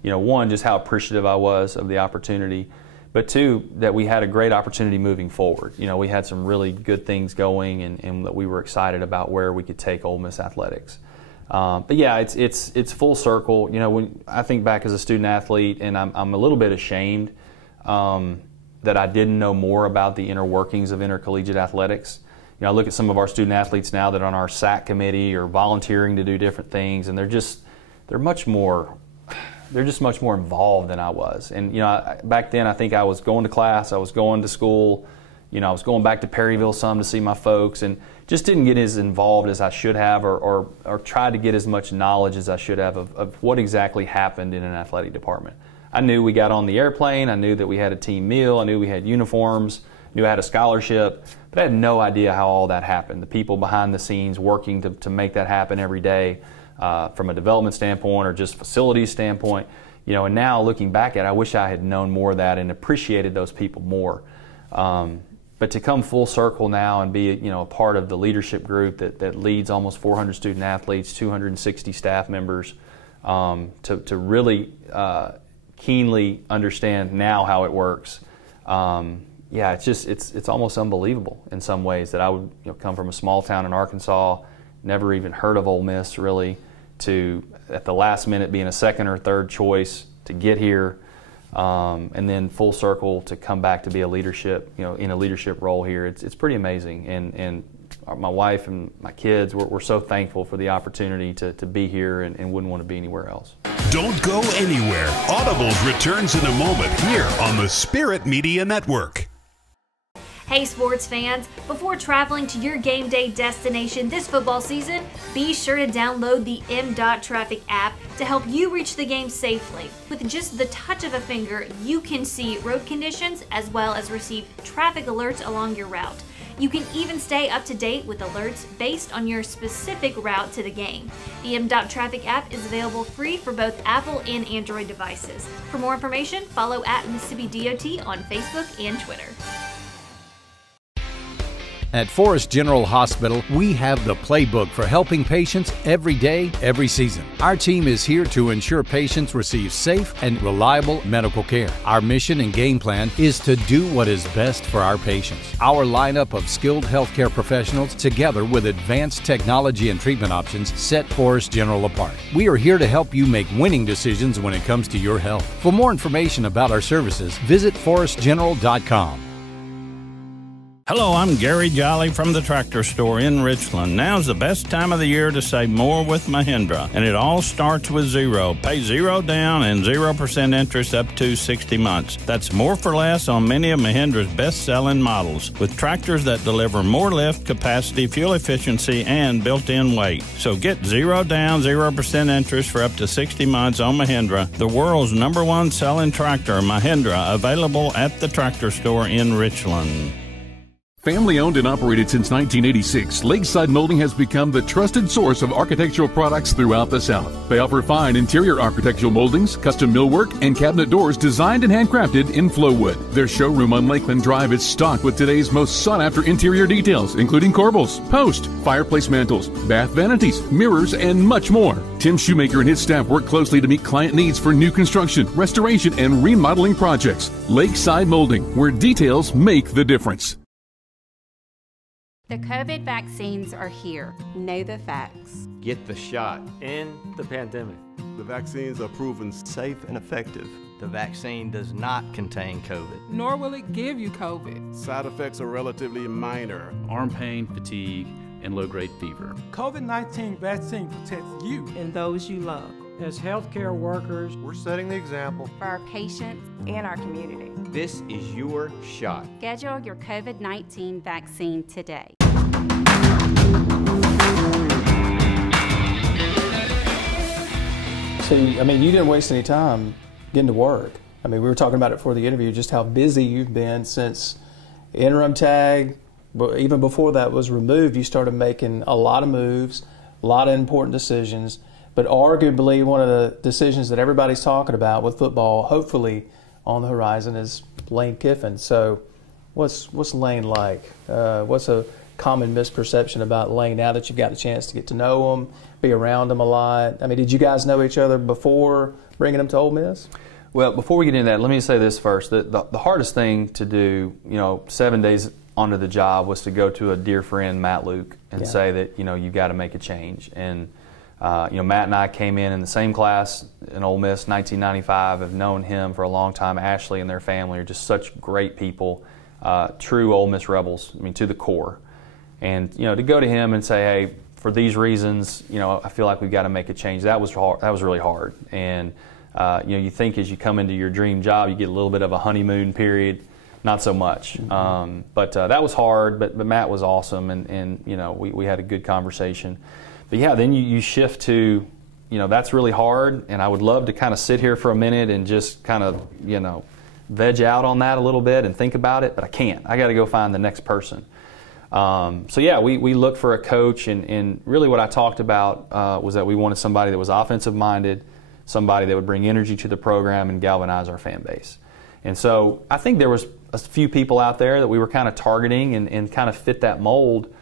one, just how appreciative I was of the opportunity, but two, that we had a great opportunity moving forward. We had some really good things going, and that we were excited about where we could take Ole Miss Athletics. But yeah, it's full circle. When I think back as a student athlete, and I'm a little bit ashamed that I didn't know more about the inner workings of intercollegiate athletics. I look at some of our student athletes now that are on our SAC committee or volunteering to do different things, and they're just much more involved than I was. And back then I think I was going to class, I was going to school, I was going back to Perryville some to see my folks, and just didn't get as involved as I should have, or tried to get as much knowledge as I should have of what exactly happened in an athletic department. I knew we got on the airplane, I knew that we had a team meal, I knew we had uniforms, knew I had a scholarship, but I had no idea how all that happened. The people behind the scenes working to make that happen every day, from a development standpoint or just facilities standpoint. And now looking back at it, I wish I had known more of that and appreciated those people more. But to come full circle now and be a part of the leadership group that leads almost 400 student athletes, 260 staff members, to really keenly understand now how it works. It's almost unbelievable in some ways that I would come from a small town in Arkansas, never even heard of Ole Miss really, to at the last minute being a second or third choice to get here, and then full circle to come back to be a leadership, in a leadership role here. It's pretty amazing, and my wife and my kids, we're so thankful for the opportunity to be here and wouldn't want to be anywhere else. Don't go anywhere. Audibles returns in a moment here on the Spirit Media Network. Hey sports fans, before traveling to your game day destination this football season, be sure to download the M.Traffic app to help you reach the game safely. With just the touch of a finger, you can see road conditions as well as receive traffic alerts along your route. You can even stay up to date with alerts based on your specific route to the game. The M.Traffic app is available free for both Apple and Android devices. For more information, follow @Mississippi DOT on Facebook and Twitter. At Forest General Hospital, we have the playbook for helping patients every day, every season. Our team is here to ensure patients receive safe and reliable medical care. Our mission and game plan is to do what is best for our patients. Our lineup of skilled healthcare professionals, together with advanced technology and treatment options, set Forest General apart. We are here to help you make winning decisions when it comes to your health. For more information about our services, visit forestgeneral.com. Hello, I'm Gary Jolly from the Tractor Store in Richland. Now's the best time of the year to save more with Mahindra, and it all starts with zero. Pay zero down and 0% interest up to 60 months. That's more for less on many of Mahindra's best-selling models, with tractors that deliver more lift, capacity, fuel efficiency, and built-in weight. So get zero down, 0% interest for up to 60 months on Mahindra, the world's #1 selling tractor, Mahindra, available at the Tractor Store in Richland. Family owned and operated since 1986, Lakeside Molding has become the trusted source of architectural products throughout the South. They offer fine interior architectural moldings, custom millwork, and cabinet doors designed and handcrafted in Flowwood. Their showroom on Lakeland Drive is stocked with today's most sought-after interior details, including corbels, post, fireplace mantles, bath vanities, mirrors, and much more. Tim Shoemaker and his staff work closely to meet client needs for new construction, restoration, and remodeling projects. Lakeside Molding, where details make the difference. The COVID vaccines are here. Know the facts. Get the shot. End the pandemic. The vaccines are proven Safe and effective. The vaccine does not contain COVID. Nor will it give you COVID. Side effects are relatively minor. Arm pain, fatigue, and low-grade fever. COVID-19 vaccine protects you and those you love. As healthcare workers, we're setting the example for our patients and our community. This is your shot. Schedule your COVID-19 vaccine today. So, I mean, you didn't waste any time getting to work. I mean, we were talking about it before the interview, just how busy you've been since interim tag, but even before that was removed, you started making a lot of moves, a lot of important decisions. But arguably one of the decisions that everybody's talking about with football, hopefully on the horizon, is Lane Kiffin. So what's Lane like? What's a common misperception about Lane now that you've got a chance to get to know him, be around him a lot? I mean, did you guys know each other before bringing him to Ole Miss? Well, before we get into that, let me say this first. The hardest thing to do, 7 days onto the job, was to go to a dear friend, Matt Luke, and say that, you've got to make a change. And Matt and I came in the same class in Ole Miss, 1995. I've known him for a long time. Ashley and their family are just such great people, true Ole Miss rebels, to the core. And, to go to him and say, hey, for these reasons, I feel like we've got to make a change, that was hard. That was really hard. And, you think as you come into your dream job, you get a little bit of a honeymoon period. Not so much. But that was hard, but Matt was awesome, and we had a good conversation. But yeah, then you shift to, that's really hard, and I would love to kind of sit here for a minute and just kind of, veg out on that a little bit and think about it, but I can't. I got to go find the next person. So yeah, we looked for a coach, and really what I talked about was that we wanted somebody that was offensive minded, somebody that would bring energy to the program and galvanize our fan base. And so I think there was a few people out there that we were kind of targeting and kind of fit that mold.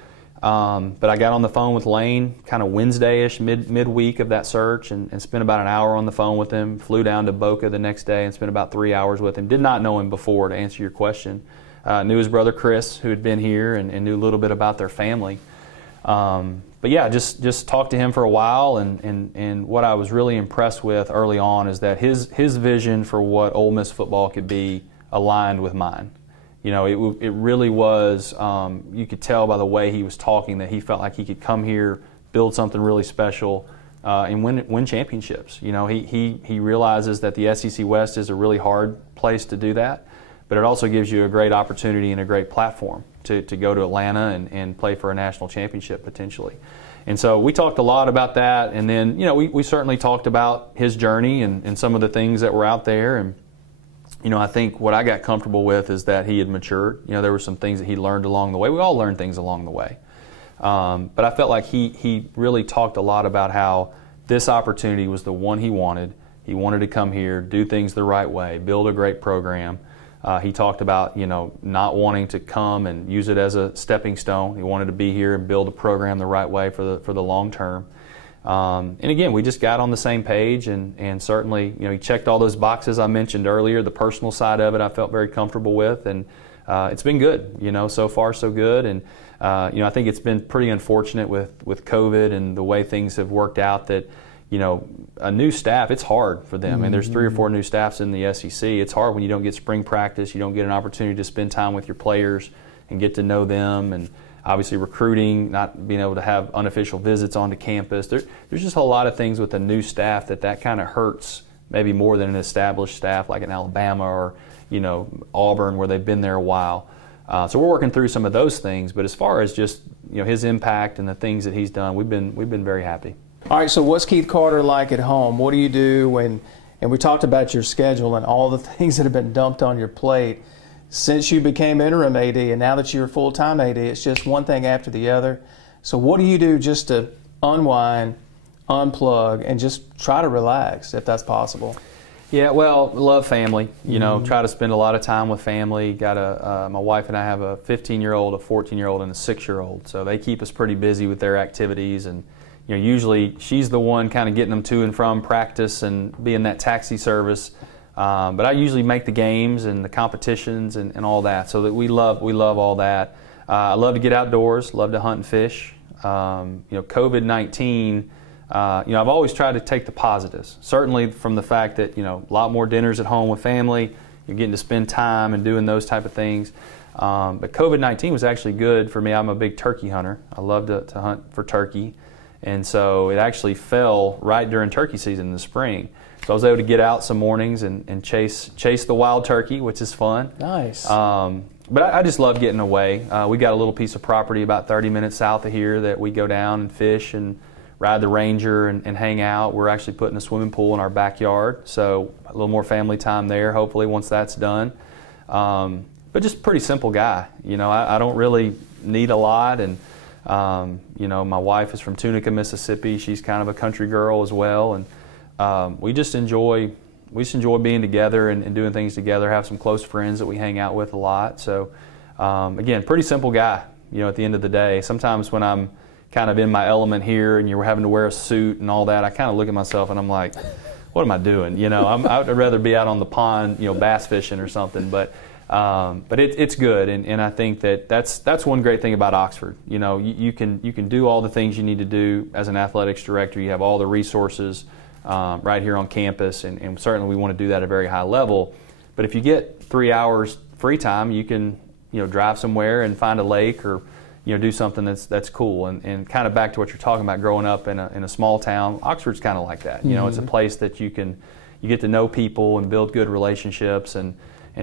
But I got on the phone with Lane kind of Wednesday-ish, midweek of that search, and spent about an hour on the phone with him, flew down to Boca the next day and spent about 3 hours with him. Did not know him before, to answer your question. Knew his brother Chris, who had been here, and knew a little bit about their family. But yeah, just talked to him for a while, and what I was really impressed with early on is that his vision for what Ole Miss football could be aligned with mine. It really was, you could tell by the way he was talking that he felt like he could come here, build something really special, and win championships. He realizes that the SEC West is a really hard place to do that, but it also gives you a great opportunity and a great platform to go to Atlanta and play for a national championship potentially. And so we talked a lot about that, and then we certainly talked about his journey and some of the things that were out there. And I think what I got comfortable with is that he had matured. There were some things that he learned along the way. We all learn things along the way. But I felt like he really talked a lot about how this opportunity was the one he wanted. He wanted to come here, do things the right way, build a great program. He talked about, not wanting to come and use it as a stepping stone. He wanted to be here and build a program the right way for the long term. And again, we just got on the same page, and certainly, he checked all those boxes I mentioned earlier. The personal side of it I felt very comfortable with, and it's been good, so far so good. And I think it's been pretty unfortunate with COVID and the way things have worked out that, a new staff, it's hard for them. I mean, there's 3 or 4 new staffs in the SEC. It's hard when you don't get spring practice, you don't get an opportunity to spend time with your players and get to know them, and obviously recruiting, not being able to have unofficial visits onto campus. There's just a lot of things with a new staff that kind of hurts maybe more than an established staff like in Alabama or, Auburn, where they've been there a while. So we're working through some of those things, but as far as just, his impact and the things that he's done, we've been very happy. All right, so what's Keith Carter like at home? What do you do when, and we talked about your schedule and all the things that have been dumped on your plate since you became interim AD, and now that you're full-time AD, it's just one thing after the other. So what do you do just to unwind, unplug, and just try to relax if that's possible? Yeah, well, love family. Try to spend a lot of time with family. Got my wife and I have a 15-year-old, a 14-year-old, and a 6-year-old. So they keep us pretty busy with their activities, and usually she's the one kind of getting them to and from practice and being that taxi service. But I usually make the games and the competitions and all that. So that we love all that. I love to get outdoors. Love to hunt and fish. COVID-19 I've always tried to take the positives, certainly from the fact that, a lot more dinners at home with family, you're getting to spend time and doing those type of things. But COVID-19 was actually good for me. I'm a big turkey hunter. I love to hunt for turkey. And so it actually fell right during turkey season in the spring. So I was able to get out some mornings and chase the wild turkey, which is fun. Nice. But I just love getting away. We got a little piece of property about 30 minutes south of here that we go down and fish and ride the Ranger and hang out. We're actually putting a swimming pool in our backyard, so a little more family time there, hopefully, once that's done. But just a pretty simple guy. I don't really need a lot, and my wife is from Tunica, Mississippi. She's kind of a country girl as well, and we just enjoy being together and doing things together. Have some close friends that we hang out with a lot. So again, pretty simple guy. At the end of the day, sometimes when I'm kind of in my element here and you're having to wear a suit and all that, I kind of look at myself and I'm like, what am I doing? I'd rather be out on the pond, bass fishing or something. But it's good, and I think that's one great thing about Oxford. You can do all the things you need to do as an athletics director. You have all the resources right here on campus, and certainly we want to do that at a very high level. But if you get 3 hours free time, you can drive somewhere and find a lake or do something that's cool. And kind of back to what you're talking about, growing up in a small town, Oxford's kind of like that. Mm-hmm. It's a place that you get to know people and build good relationships and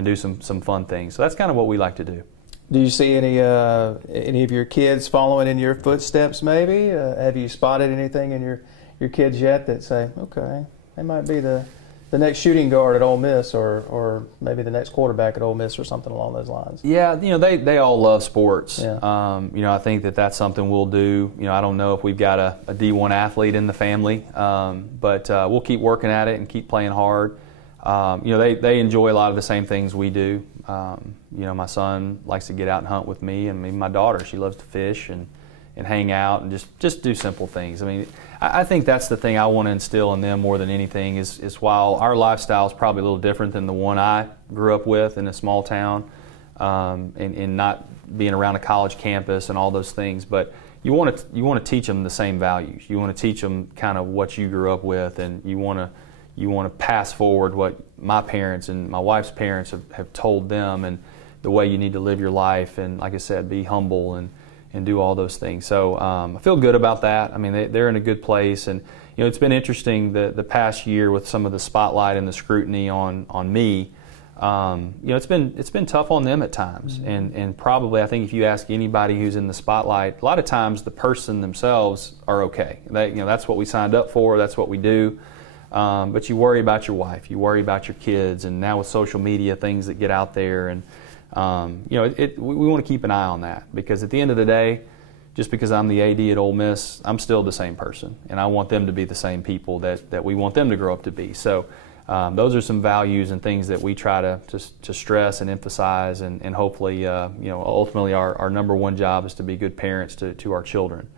do some fun things. So that's kind of what we like to do. Do you see any of your kids following in your footsteps maybe? Have you spotted anything in your kids yet that say, okay, they might be the next shooting guard at Ole Miss, or maybe the next quarterback at Ole Miss, or something along those lines? Yeah, they all love sports. Yeah. I think that's something we'll do. I don't know if we've got a D1 athlete in the family, but we'll keep working at it and keep playing hard. They enjoy a lot of the same things we do. My son likes to get out and hunt with me, and my daughter, she loves to fish and hang out and just do simple things. I think that's the thing I want to instill in them more than anything is while our lifestyle is probably a little different than the one I grew up with in a small town, and not being around a college campus and all those things, but you want to teach them the same values. You want to teach them kind of what you grew up with, and you want to pass forward what my parents and my wife's parents have told them, and the way you need to live your life, and like I said, be humble and do all those things. So I feel good about that. They're in a good place, and it's been interesting the past year with some of the spotlight and the scrutiny on me. It's been tough on them at times, and probably I think if you ask anybody who's in the spotlight, a lot of times the person themselves are okay. That's what we signed up for. That's what we do. But you worry about your wife, you worry about your kids, and now with social media, things that get out there, and we want to keep an eye on that, because at the end of the day, just because I'm the AD at Ole Miss, I'm still the same person, and I want them to be the same people that we want them to grow up to be. So those are some values and things that we try to stress and emphasize, and hopefully, ultimately our number one job is to be good parents to our children,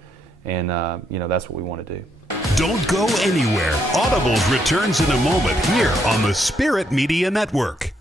and that's what we want to do. Don't go anywhere. Audibles returns in a moment here on the Spirit Media Network.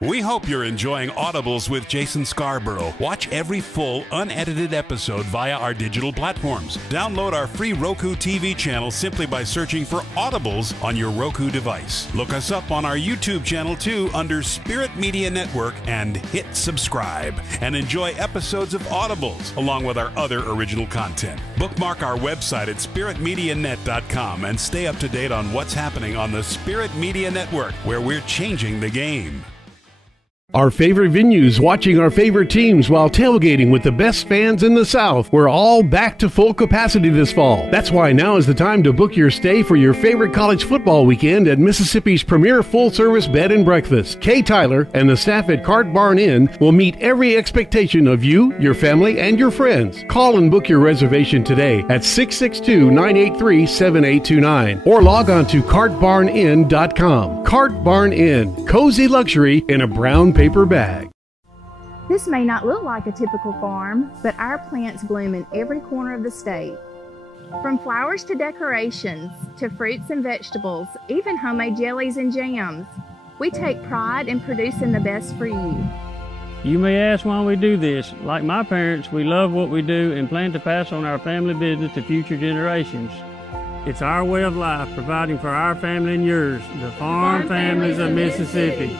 We hope you're enjoying Audibles with Jason Scarborough. Watch every full, unedited episode via our digital platforms. Download our free Roku TV channel simply by searching for Audibles on your Roku device. Look us up on our YouTube channel too under Spirit Media Network and hit subscribe. And enjoy episodes of Audibles along with our other original content. Bookmark our website at spiritmedianet.com and stay up to date on what's happening on the Spirit Media Network, where we're changing the game. Our favorite venues, watching our favorite teams while tailgating with the best fans in the South. We're all back to full capacity this fall. That's why now is the time to book your stay for your favorite college football weekend at Mississippi's premier full-service bed and breakfast. Kay Tyler and the staff at Cart Barn Inn will meet every expectation of you, your family, and your friends. Call and book your reservation today at 662-983-7829 or log on to cartbarninn.com. Cart Barn Inn, cozy luxury in a brown paper bag. This may not look like a typical farm, but our plants bloom in every corner of the state. From flowers to decorations, to fruits and vegetables, even homemade jellies and jams, we take pride in producing the best for you. You may ask why we do this. Like my parents, we love what we do and plan to pass on our family business to future generations. It's our way of life, providing for our family and yours, the farm families of Mississippi.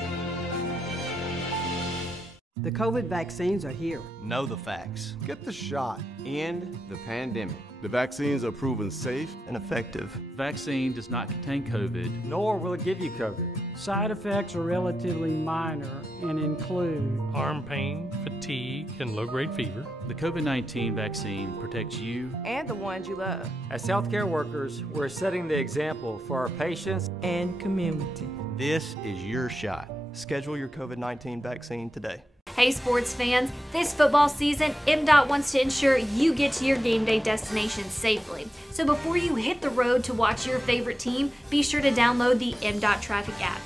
The COVID vaccines are here. Know the facts. Get the shot. End the pandemic. The vaccines are proven safe and effective. Vaccine does not contain COVID, nor will it give you COVID. Side effects are relatively minor and include arm pain, fatigue, and low-grade fever. The COVID-19 vaccine protects you and the ones you love. As healthcare workers, we're setting the example for our patients and community. This is your shot. Schedule your COVID-19 vaccine today. Hey sports fans, this football season, MDOT wants to ensure you get to your game day destination safely. So before you hit the road to watch your favorite team, be sure to download the MDOT Traffic app.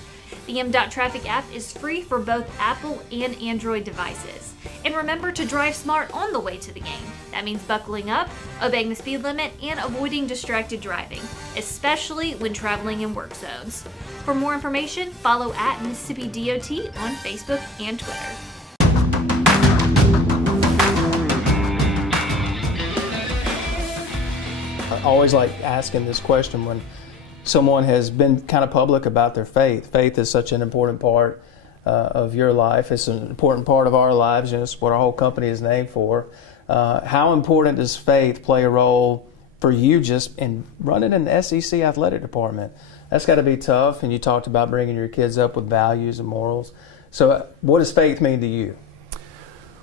The MDOT Traffic app is free for both Apple and Android devices. And remember to drive smart on the way to the game. That means buckling up, obeying the speed limit, and avoiding distracted driving, especially when traveling in work zones. For more information, follow at Mississippi DOT on Facebook and Twitter. I always like asking this question when someone has been kind of public about their faith. Faith is such an important part of your life. It's an important part of our lives, and it's what our whole company is named for. How important does faith play a role for you just in running an SEC athletic department? That's got to be tough, and you talked about bringing your kids up with values and morals. So what does faith mean to you?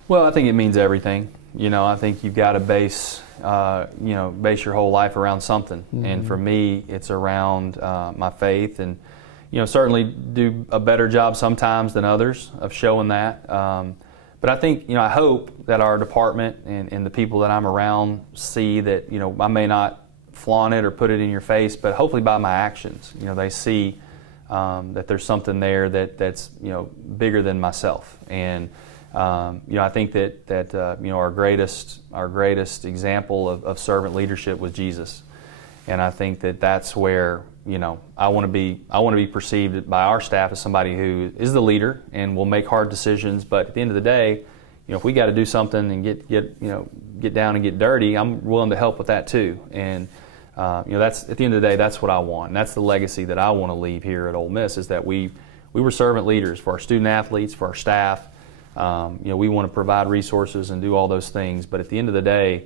Well, I think it means everything. You know, I think you've got to base your whole life around something. Mm-hmm. And for me, it's around my faith, and certainly do a better job sometimes than others of showing that. But I think, I hope that our department and the people that I'm around see that, I may not flaunt it or put it in your face, but hopefully by my actions, they see that there's something there that's bigger than myself. And I think that our greatest example of servant leadership was Jesus, and I think that's where I want to be perceived by our staff as somebody who is the leader and will make hard decisions. But at the end of the day, if we got to do something and get down and get dirty, I'm willing to help with that too. And that's at the end of the day, that's what I want, and that's the legacy that I want to leave here at Ole Miss, is that we were servant leaders for our student athletes, for our staff. We want to provide resources and do all those things, but at the end of the day,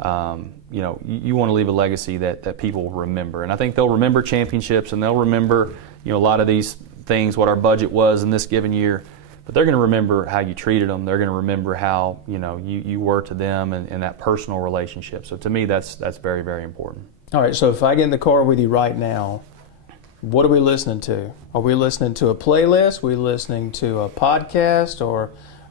you want to leave a legacy that people will remember. And I think they'll remember championships, and they'll remember, a lot of these things, what our budget was in this given year, but they're going to remember how you treated them. They're going to remember how, you were to them, and that personal relationship. So to me, that's very, very important. All right, so if I get in the car with you right now, what are we listening to? Are we listening to a playlist? Are we listening to a podcast, or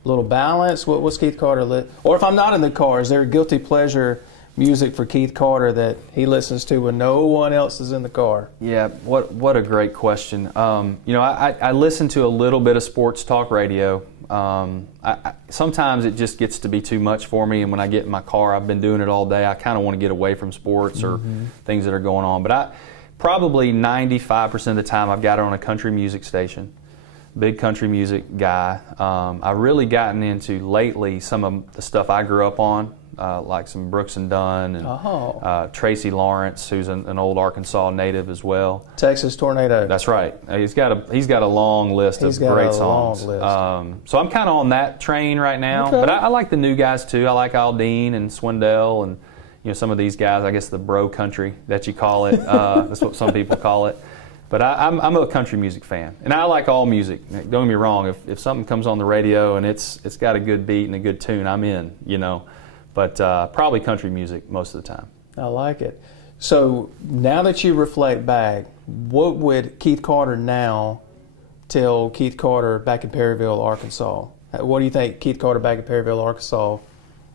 a little balance? What's Keith Carter or if I'm not in the car, is there a guilty pleasure music for Keith Carter that he listens to when no one else is in the car? Yeah, what a great question. I listen to a little bit of sports talk radio. Sometimes it just gets to be too much for me, and when I get in my car, I've been doing it all day, I kind of want to get away from sports or things that are going on. But probably 95% of the time I've got it on a country music station. Big country music guy. I've really gotten into lately some of the stuff I grew up on, like some Brooks and Dunn and Tracy Lawrence, who's an old Arkansas native as well. Texas Tornado. That's right. He's got a long list of great songs. So I'm kind of on that train right now. Okay. But I like the new guys too. I like Aldine and Swindell and some of these guys. I guess the bro country that you call it. That's what some people call it. But I'm a country music fan, and I like all music. Don't get me wrong. If something comes on the radio and it's got a good beat and a good tune, I'm in. But probably country music most of the time. I like it. So now that you reflect back, what would Keith Carter now tell Keith Carter back in Perryville, Arkansas? What do you think Keith Carter back in Perryville, Arkansas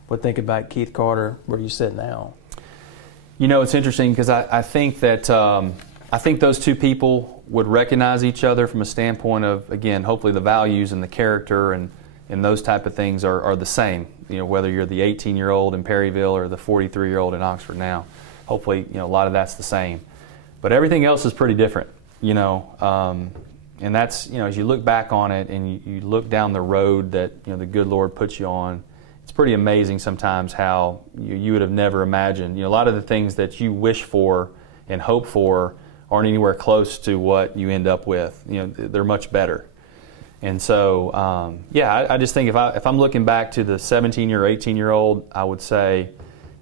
would think about Keith Carter where you sit now? It's interesting because I think that I think those two people would recognize each other from a standpoint of, again, hopefully the values and the character and those type of things are the same. Whether you're the 18-year-old in Perryville or the 43-year-old in Oxford now, hopefully a lot of that's the same. But everything else is pretty different, and that's as you look back on it and you look down the road that the good Lord puts you on. It's pretty amazing sometimes how you would have never imagined. A lot of the things that you wish for and hope for aren't anywhere close to what you end up with. You know, they're much better. And so, yeah, I just think if I'm looking back to the 17-year, 18-year-old, I would say,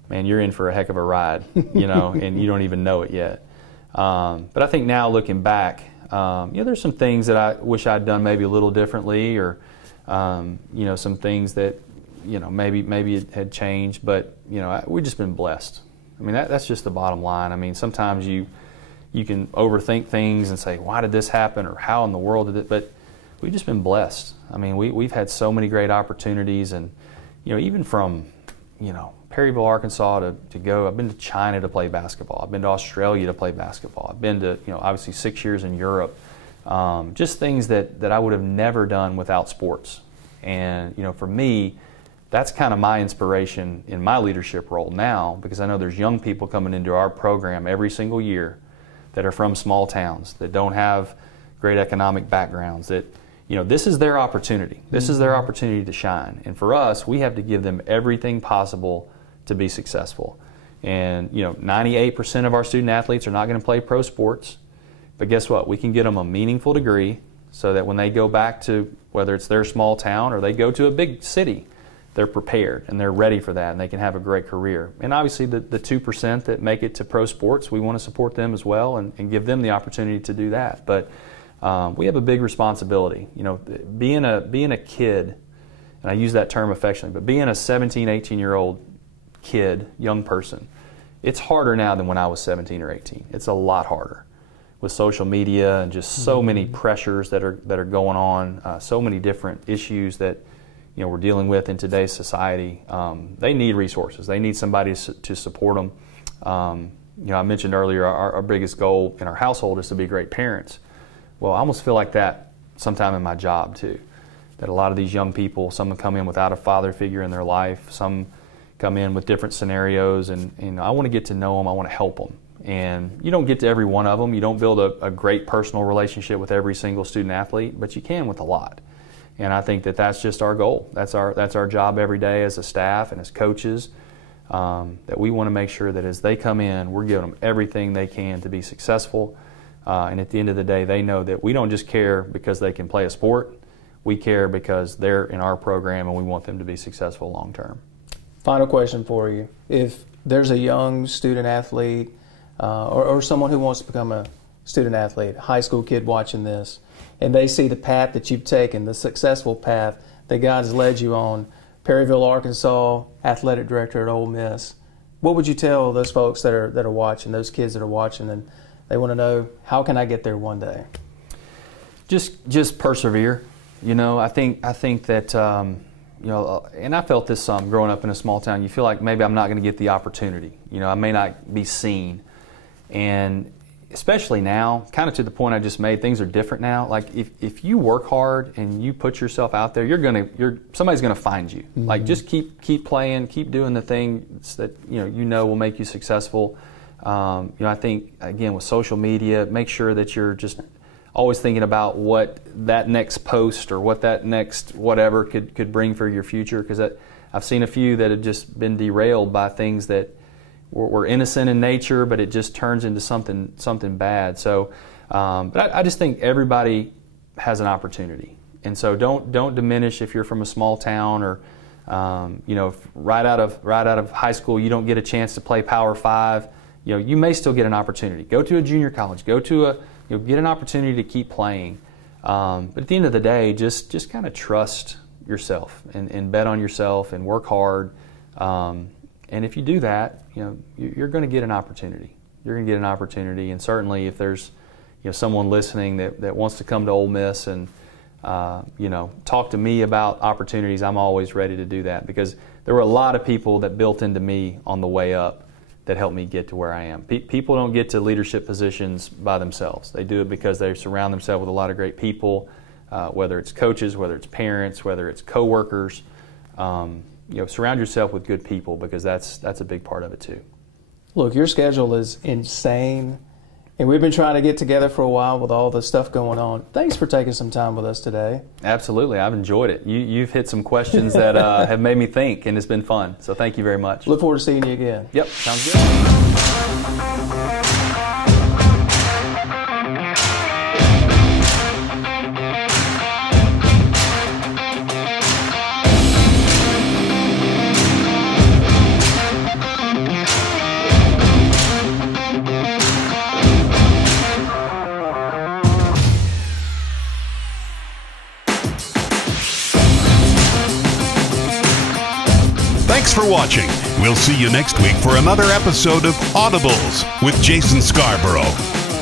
man, you're in for a heck of a ride, you know, and you don't even know it yet. But I think now looking back, you know, there's some things that I wish I'd done maybe a little differently, or you know, some things that, you know, maybe it had changed. But you know, we've just been blessed. I mean, that's just the bottom line. I mean, sometimes you can overthink things and say, why did this happen, or how in the world did it? But we've just been blessed. I mean, we've had so many great opportunities, and you know, even from, you know, Perryville, Arkansas to go. I've been to China to play basketball. I've been to Australia to play basketball. I've been to, you know, obviously 6 years in Europe. Just things that I would have never done without sports. And you know, for me, that's kind of my inspiration in my leadership role now, because I know there's young people coming into our program every single year that are from small towns, that don't have great economic backgrounds, that, you know, this is their opportunity. This is their opportunity to shine. And for us, we have to give them everything possible to be successful. And, you know, 98% of our student athletes are not going to play pro sports. But guess what? We can get them a meaningful degree so that when they go back to, whether it's their small town or they go to a big city, they're prepared and they're ready for that, and they can have a great career. And obviously the 2% that make it to pro sports, we want to support them as well and give them the opportunity to do that. But we have a big responsibility. You know, being a kid, and I use that term affectionately, but being a 17, 18-year-old kid, young person, it's harder now than when I was 17 or 18. It's a lot harder with social media and just so many pressures that are going on, so many different issues that, you know, we're dealing with in today's society. They need resources. They need somebody to support them. You know, I mentioned earlier our biggest goal in our household is to be great parents. Well, I almost feel like that sometime in my job too. That a lot of these young people, some come in without a father figure in their life, some come in with different scenarios, and you know, I want to get to know them, I want to help them. And you don't get to every one of them. You don't build a great personal relationship with every single student athlete, but you can with a lot. And I think that's just our goal. That's our job every day as a staff and as coaches, that we want to make sure that as they come in, we're giving them everything they can to be successful. And at the end of the day, they know that we don't just care because they can play a sport. We care because they're in our program and we want them to be successful long term. Final question for you. If there's a young student athlete or someone who wants to become a student athlete, a high school kid watching this, and they see the path that you've taken, the successful path that God's led you on, Perryville, Arkansas, athletic director at Ole Miss, what would you tell those folks that are watching, those kids that are watching, and they want to know, how can I get there one day? Just persevere. You know, I think that, you know, and I felt this some growing up in a small town. You feel like maybe I'm not going to get the opportunity. You know, I may not be seen. And especially now, kind of to the point I just made, things are different now. Like if you work hard and you put yourself out there, somebody's gonna find you. Mm-hmm. Like just keep playing, keep doing the things that you know will make you successful. You know, I think again with social media, make sure that you're just always thinking about what that next post or what that next whatever could bring for your future. Because I've seen a few that have just been derailed by things that we're innocent in nature, but it just turns into something bad. So, but I just think everybody has an opportunity, and so don't diminish if you're from a small town or, you know, if right out of high school you don't get a chance to play Power 5. You know, you may still get an opportunity. Go to a junior college. Go to get an opportunity to keep playing. But at the end of the day, just kind of trust yourself and bet on yourself and work hard. And if you do that, you know, you're going to get an opportunity. You're going to get an opportunity, and certainly if there's, you know, someone listening that wants to come to Ole Miss and, you know, talk to me about opportunities, I'm always ready to do that, because there were a lot of people that built into me on the way up that helped me get to where I am. People don't get to leadership positions by themselves. They do it because they surround themselves with a lot of great people, whether it's coaches, whether it's parents, whether it's coworkers. You know, surround yourself with good people, because that's a big part of it too. Look, your schedule is insane, and we've been trying to get together for a while with all the stuff going on. Thanks for taking some time with us today. Absolutely, I've enjoyed it. You've hit some questions that have made me think, and it's been fun. So thank you very much. Look forward to seeing you again. Yep, sounds good. watching. We'll see you next week for another episode of Audibles with Jason Scarborough.